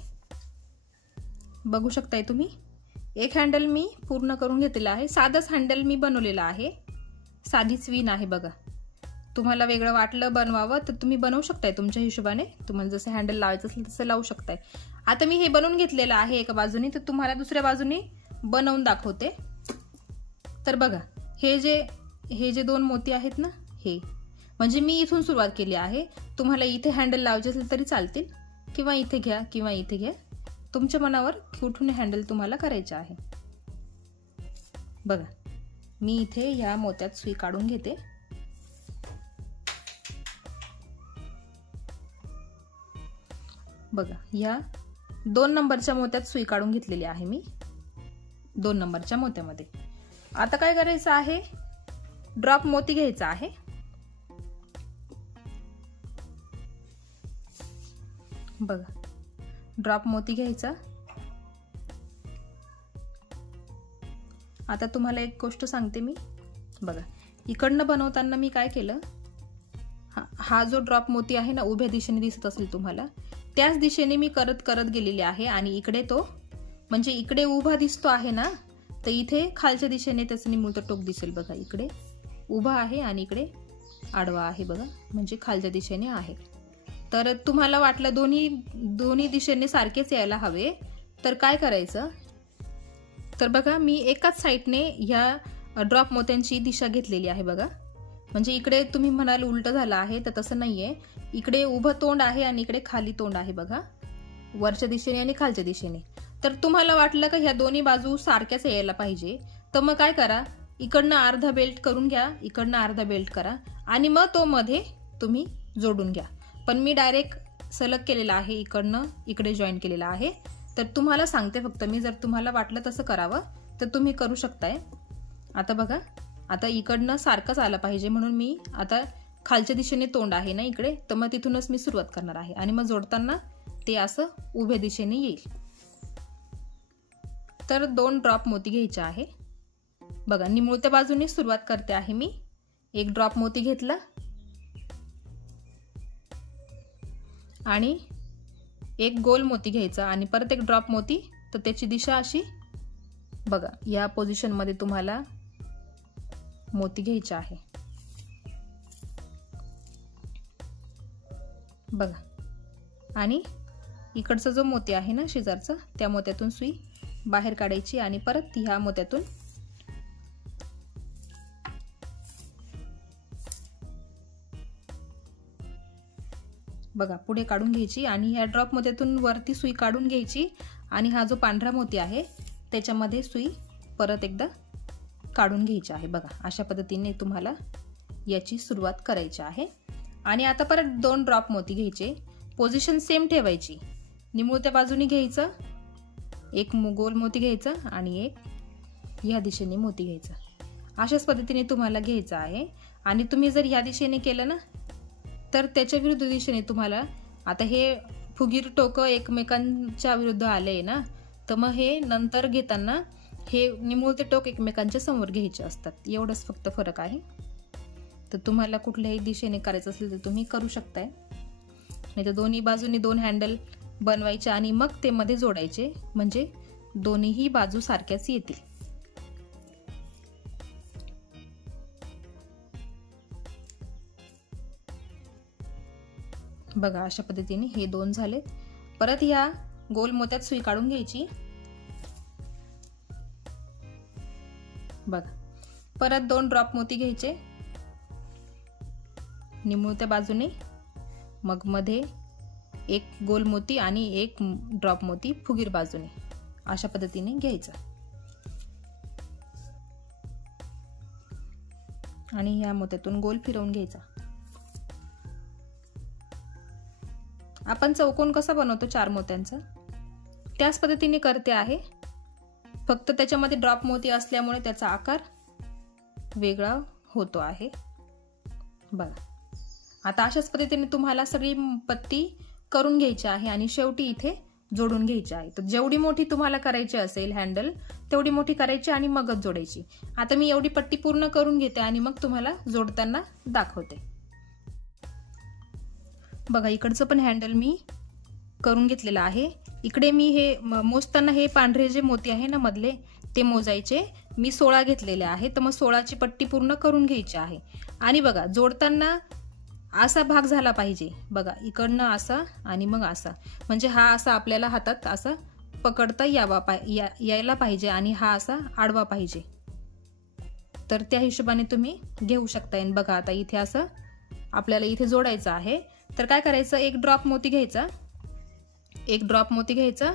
बघू शकताय तुम्ही, एक हँडल मी पूर्ण करून घेतलेला आहे. साधंच हँडल मी बनवलेला आहे, साधीच विण आहे. बघा तुम्हाला वेगळं वाटलं बनवावं तर तुम्ही बनवू शकताय तुमच्या हिशोबाने. तुम्हाला जसं हँडल लावायचं असेल तसं लावू शकताय. आता मी हे बनवून घेतलेलं आहे एका बाजूने, तर तुम्हाला दुसऱ्या बाजूने बनवून दाखवते. तर बघा हे जे 2 मोती आहेत ना, हे म्हणजे मी इथून सुरुवात केली आहे. तुम्हाला इथे हँडल लावायचे असेल तरी चालतील, किंवा इथे घ्या किंवा इथे घ्या, तुमच्या मनावर कुठून हँडल तुम्हाला करायचे आहे. बघा मी इथे या मोत्यात सुई काढून घेते. बघा या 2 नंबरच्या मोत्यात सुई काढून घेतलेली आहे मी, 2 नंबरच्या मोत्यामध्ये. आता काय करायचं आहे, ड्रॉप मोती घ्यायचा आहे. बघा ड्रॉप मोती घ्यायचा. आता तुम्हाला एक गोष्ट सांगते मी. बघा इकडनं बनवताना मी काय केलं, हा जो ड्रॉप मोती आहे ना उभ्या दिशेने दिसत असेल तुम्हाला, त्याच दिशेने मी करत करत गेलेली आहे आणि इकडे तो म्हणजे इकडे उभा दिसतो आहे ना, तर इथे खालच्या दिशेने त्याचं निमुळतं टोक दिसेल बघा. इकडे उभा आहे आणि इकडे आडवा आहे बघा, म्हणजे खालच्या दिशेने आहे. तर तुम्हाला वाटलं दोन्ही दिशेने सारखेच यायला हवे, तर काय करायचं, तर बघा मी एकाच साईडने ह्या ड्रॉप मोत्यांची दिशा घेतलेली आहे बघा. म्हणजे इकडे तुम्ही म्हणाल उलट झालं आहे, तर तसं नाहीये. इकडे उभं तोंड आहे आणि इकडे खाली तोंड आहे बघा, वरच्या दिशेने आणि खालच्या दिशेने. तर तुम्हाला वाटलं का ह्या दोन्ही बाजू सारख्याच यायला पाहिजे, तर मग काय करा, इकडनं अर्धा बेल्ट करून घ्या, इकडनं अर्धा बेल्ट करा आणि मग तो मध्ये तुम्ही जोडून घ्या. पण मी डायरेक्ट सलग केलेला आहे, इकडनं इकडे जॉईन केलेला आहे. तर तुम्हाला सांगते फक्त मी, जर तुम्हाला वाटलं तसं करावं तर तुम्ही करू शकताय. आता बघा, आता इकडनं सारखंच आलं पाहिजे म्हणून मी आता खालच्या दिशेने तोंड आहे ना इकडे, तर मग तिथूनच मी सुरुवात करणार आहे आणि मग जोडताना ते असं उभ्या दिशेने येईल. तर 2 ड्रॉप मोती घ्यायचे आहे बघा. निमुळत्या बाजूने सुरुवात करते आहे मी. 1 ड्रॉप मोती घेतला आणि 1 गोल मोती घ्यायचा आणि परत 1 ड्रॉप मोती. तर त्याची दिशा अशी बघा, या पोझिशन मध्ये तुम्हाला मोती घ्यायचे आहे बघा. आणि इकडचा जो मोती आहे ना शेजारचा, त्या मोत्यातून सुई बाहेर काढायची आणि परत ह्या मोत्यातून बघा पुढे काढून घ्यायची आणि ह्या ड्रॉप मोत्यातून वरती सुई काढून घ्यायची आणि हा जो पांढरा मोती आहे त्याच्यामध्ये सुई परत एकदा काढून घ्यायची आहे बघा. अशा पद्धतीने तुम्हाला याची सुरुवात करायची आहे. आणि आता परत 2 ड्रॉप मोती घ्यायचे, पोझिशन सेम ठेवायची. निमुळत्या बाजूने घ्यायचं, 1 गोल मोती घ्यायचं आणि 1 या दिशेने मोती घ्यायचं. अशाच पद्धतीने तुम्हाला घ्यायचं आहे. आणि तुम्ही जर या दिशेने केलं ना, तर त्याच्या विरुद्ध दिशेने तुम्हाला, आता हे फुगीर टोकं एकमेकांच्या विरुद्ध आले ना, तर मग हे नंतर घेताना हे निमुळते टोक एकमेकांच्या समोर घ्यायचे असतात. एवढंच फक्त फरक आहे. तर तुम्हाला कुठल्याही दिशेने करायचं असेल तर तुम्ही करू शकताय. नाही तर दोन्ही बाजूनी 2 हँडल बनवायचे आणि मग ते मध्ये जोडायचे, म्हणजे दोन्हीही बाजू सारख्याच येतील. बघा अशा पद्धतीने हे 2 झालेत. परत ह्या गोल मोत्यात सुई काढून घ्यायची बघा. परत 2 ड्रॉप मोती घ्यायचे निमुळत्या बाजूने, मग मध्ये 1 गोल मोती आणि 1 ड्रॉप मोती फुगीर बाजूने. अशा पद्धतीने घ्यायचं आणि या मोत्यातून गोल फिरवून घ्यायचा. आपण चौकोन कसा बनवतो 4 मोत्यांचा, त्याच पद्धतीने करते आहे. फक्त त्याच्यामध्ये ड्रॉप मोती असल्यामुळे त्याचा आकार वेगळा होतो आहे बघा. आता अशाच पद्धतीने तुम्हाला सगळी पट्टी करून घ्यायची आहे आणि शेवटी इथे जोडून घ्यायची आहे. तर जेवढी मोठी तुम्हाला करायची असेल हँडल, तेवढी मोठी करायची आणि मगच जोडायची. आता मी एवढी पट्टी पूर्ण करून घेते आणि मग तुम्हाला जोडताना दाखवते बघा. इकडचं पण हँडल मी करून घेतलेलं आहे. इकडे मी हे मोजताना हे पांढरे जे मोती आहे ना मधले, ते मोजायचे. मी 16 घेतलेले आहे, तर मग 16ची पट्टी पूर्ण करून घ्यायची आहे. आणि बघा जोडताना असा भाग झाला पाहिजे बघा, इकडनं असा आणि मग असा, म्हणजे हा असा आपल्याला हातात असा पकडता यायला पाहिजे आणि हा असा आडवा पाहिजे. तर त्या हिशोबाने तुम्ही घेऊ शकता. बघा आता इथे असं आपल्याला इथे जोडायचं आहे. तर काय करायचं, 1 ड्रॉप मोती घ्यायचा, 1 ड्रॉप मोती घ्यायचा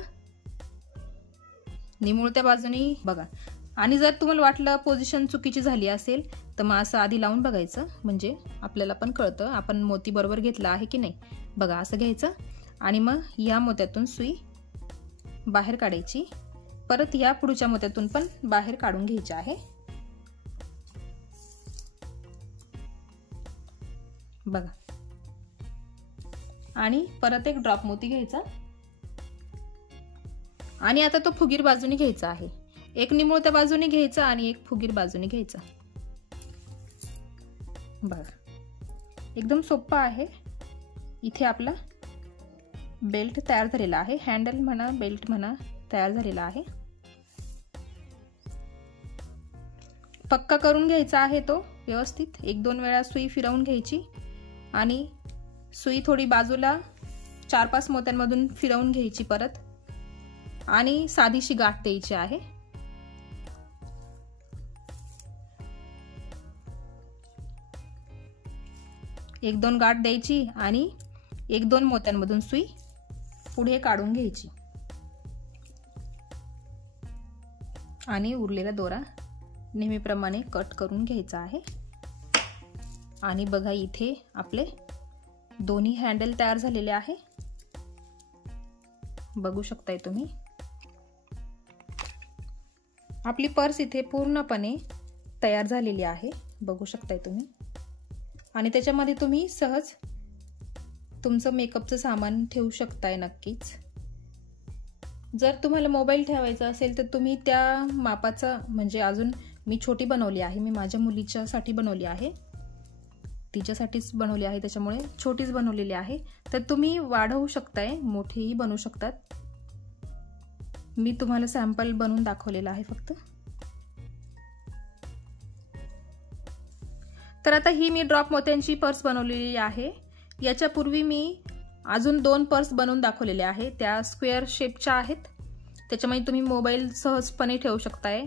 निमुळत्या बाजूनी बघा. आणि जर तुम्हाला वाटलं पोझिशन चुकीची झाली असेल तर मग असं आधी लावून बघायचं, म्हणजे आपल्याला पण कळतं आपण मोती बरोबर घेतला आहे की नाही. बघा असं घ्यायचं आणि मग या मोत्यातून सुई बाहेर काढायची. परत या पुढच्या मोत्यातून पण बाहेर काढून घ्यायची आहे बघा. आणि परत 1 ड्रॉप मोती घ्यायचा आणि आता तो फुगीर बाजूने घ्यायचा आहे. 1 निमुळत्या बाजूने घ्यायचा आणि 1 फुगीर बाजूने घ्यायचा बघा. एकदम सोपं आहे. इथे आपला बेल्ट तयार झालेला आहे, हँडल म्हणा बेल्ट म्हणा तयार झालेला आहे। पक्का करून घ्यायचा आहे तो व्यवस्थित। 1-2 वेळा सुई फिरवून घ्यायची आणि सुई थोडी बाजूला 4-5 मोत्यांमधून फिरवून घ्यायची परत आणि साधीशी गाठ द्यायची आहे। एक 2 गाठ द्यायची आणि 1-2 मोत्यांमधून सुई पुढे काढून घ्यायची आणि उरलेला दोरा नेहमीप्रमाणे कट करून घ्यायचा आहे। आणि बघा इथे आपले दोन्ही हँडल तयार झालेले आहे, बघू शकताय तुम्ही। आपली पर्स इथे पूर्णपणे तयार झालेली आहे, बघू शकताय तुम्ही। आणि त्याच्यामध्ये तुम्ही सहज तुमचं मेकअपचं सामान ठेवू शकताय नक्कीच। जर तुम्हाला मोबाईल ठेवायचा असेल तर तुम्ही त्या मापाचा, म्हणजे अजून मी छोटी बनवली आहे, मी माझ्या मुलीच्यासाठी बनवली आहे, तिच्यासाठीच बनवली आहे, त्याच्यामुळे छोटीच बनवलेली आहे। तर तुम्ही वाढवू शकताय, मोठीही बनवू शकतात। मी तुम्हाला सॅम्पल बनवून दाखवलेला आहे फक्त। तर आता ही मी ड्रॉप मोत्यांची पर्स बनवलेली आहे। याच्यापूर्वी मी अजून 2 पर्स बनवून दाखवलेल्या आहे, त्या स्क्वेअर शेपच्या आहेत। त्याच्यामध्ये तुम्ही मोबाईल सहजपणे ठेवू शकताय,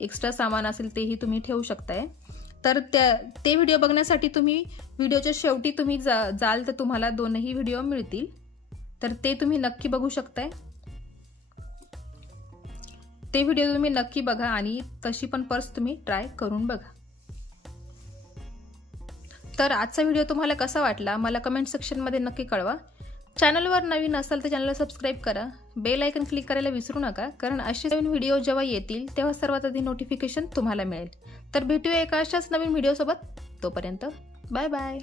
एक्स्ट्रा सामान असेल तेही तुम्ही ठेवू शकताय। तर ते व्हिडिओ बघण्यासाठी तुम्ही व्हिडिओच्या शेवटी तुम्ही जाल तर तुम्हाला 2ही व्हिडिओ मिळतील, तर ते तुम्ही नक्की बघू शकताय। ते व्हिडिओ तुम्ही नक्की बघा आणि तशी पण पर्स तुम्ही ट्राय करून बघा। तर आजचा व्हिडिओ तुम्हाला कसा वाटला मला कमेंट सेक्शनमध्ये नक्की कळवा। चॅनलवर नवीन असाल तर चॅनलला सबस्क्राईब करा, बेल आयकन क्लिक करायला विसरू नका, कारण असे नवीन व्हिडिओ जेव्हा येतील तेव्हा सर्वात आधी नोटिफिकेशन तुम्हाला मिळेल। तर भेटूया एका अशाच नवीन व्हिडिओ सोबत, तोपर्यंत बाय बाय।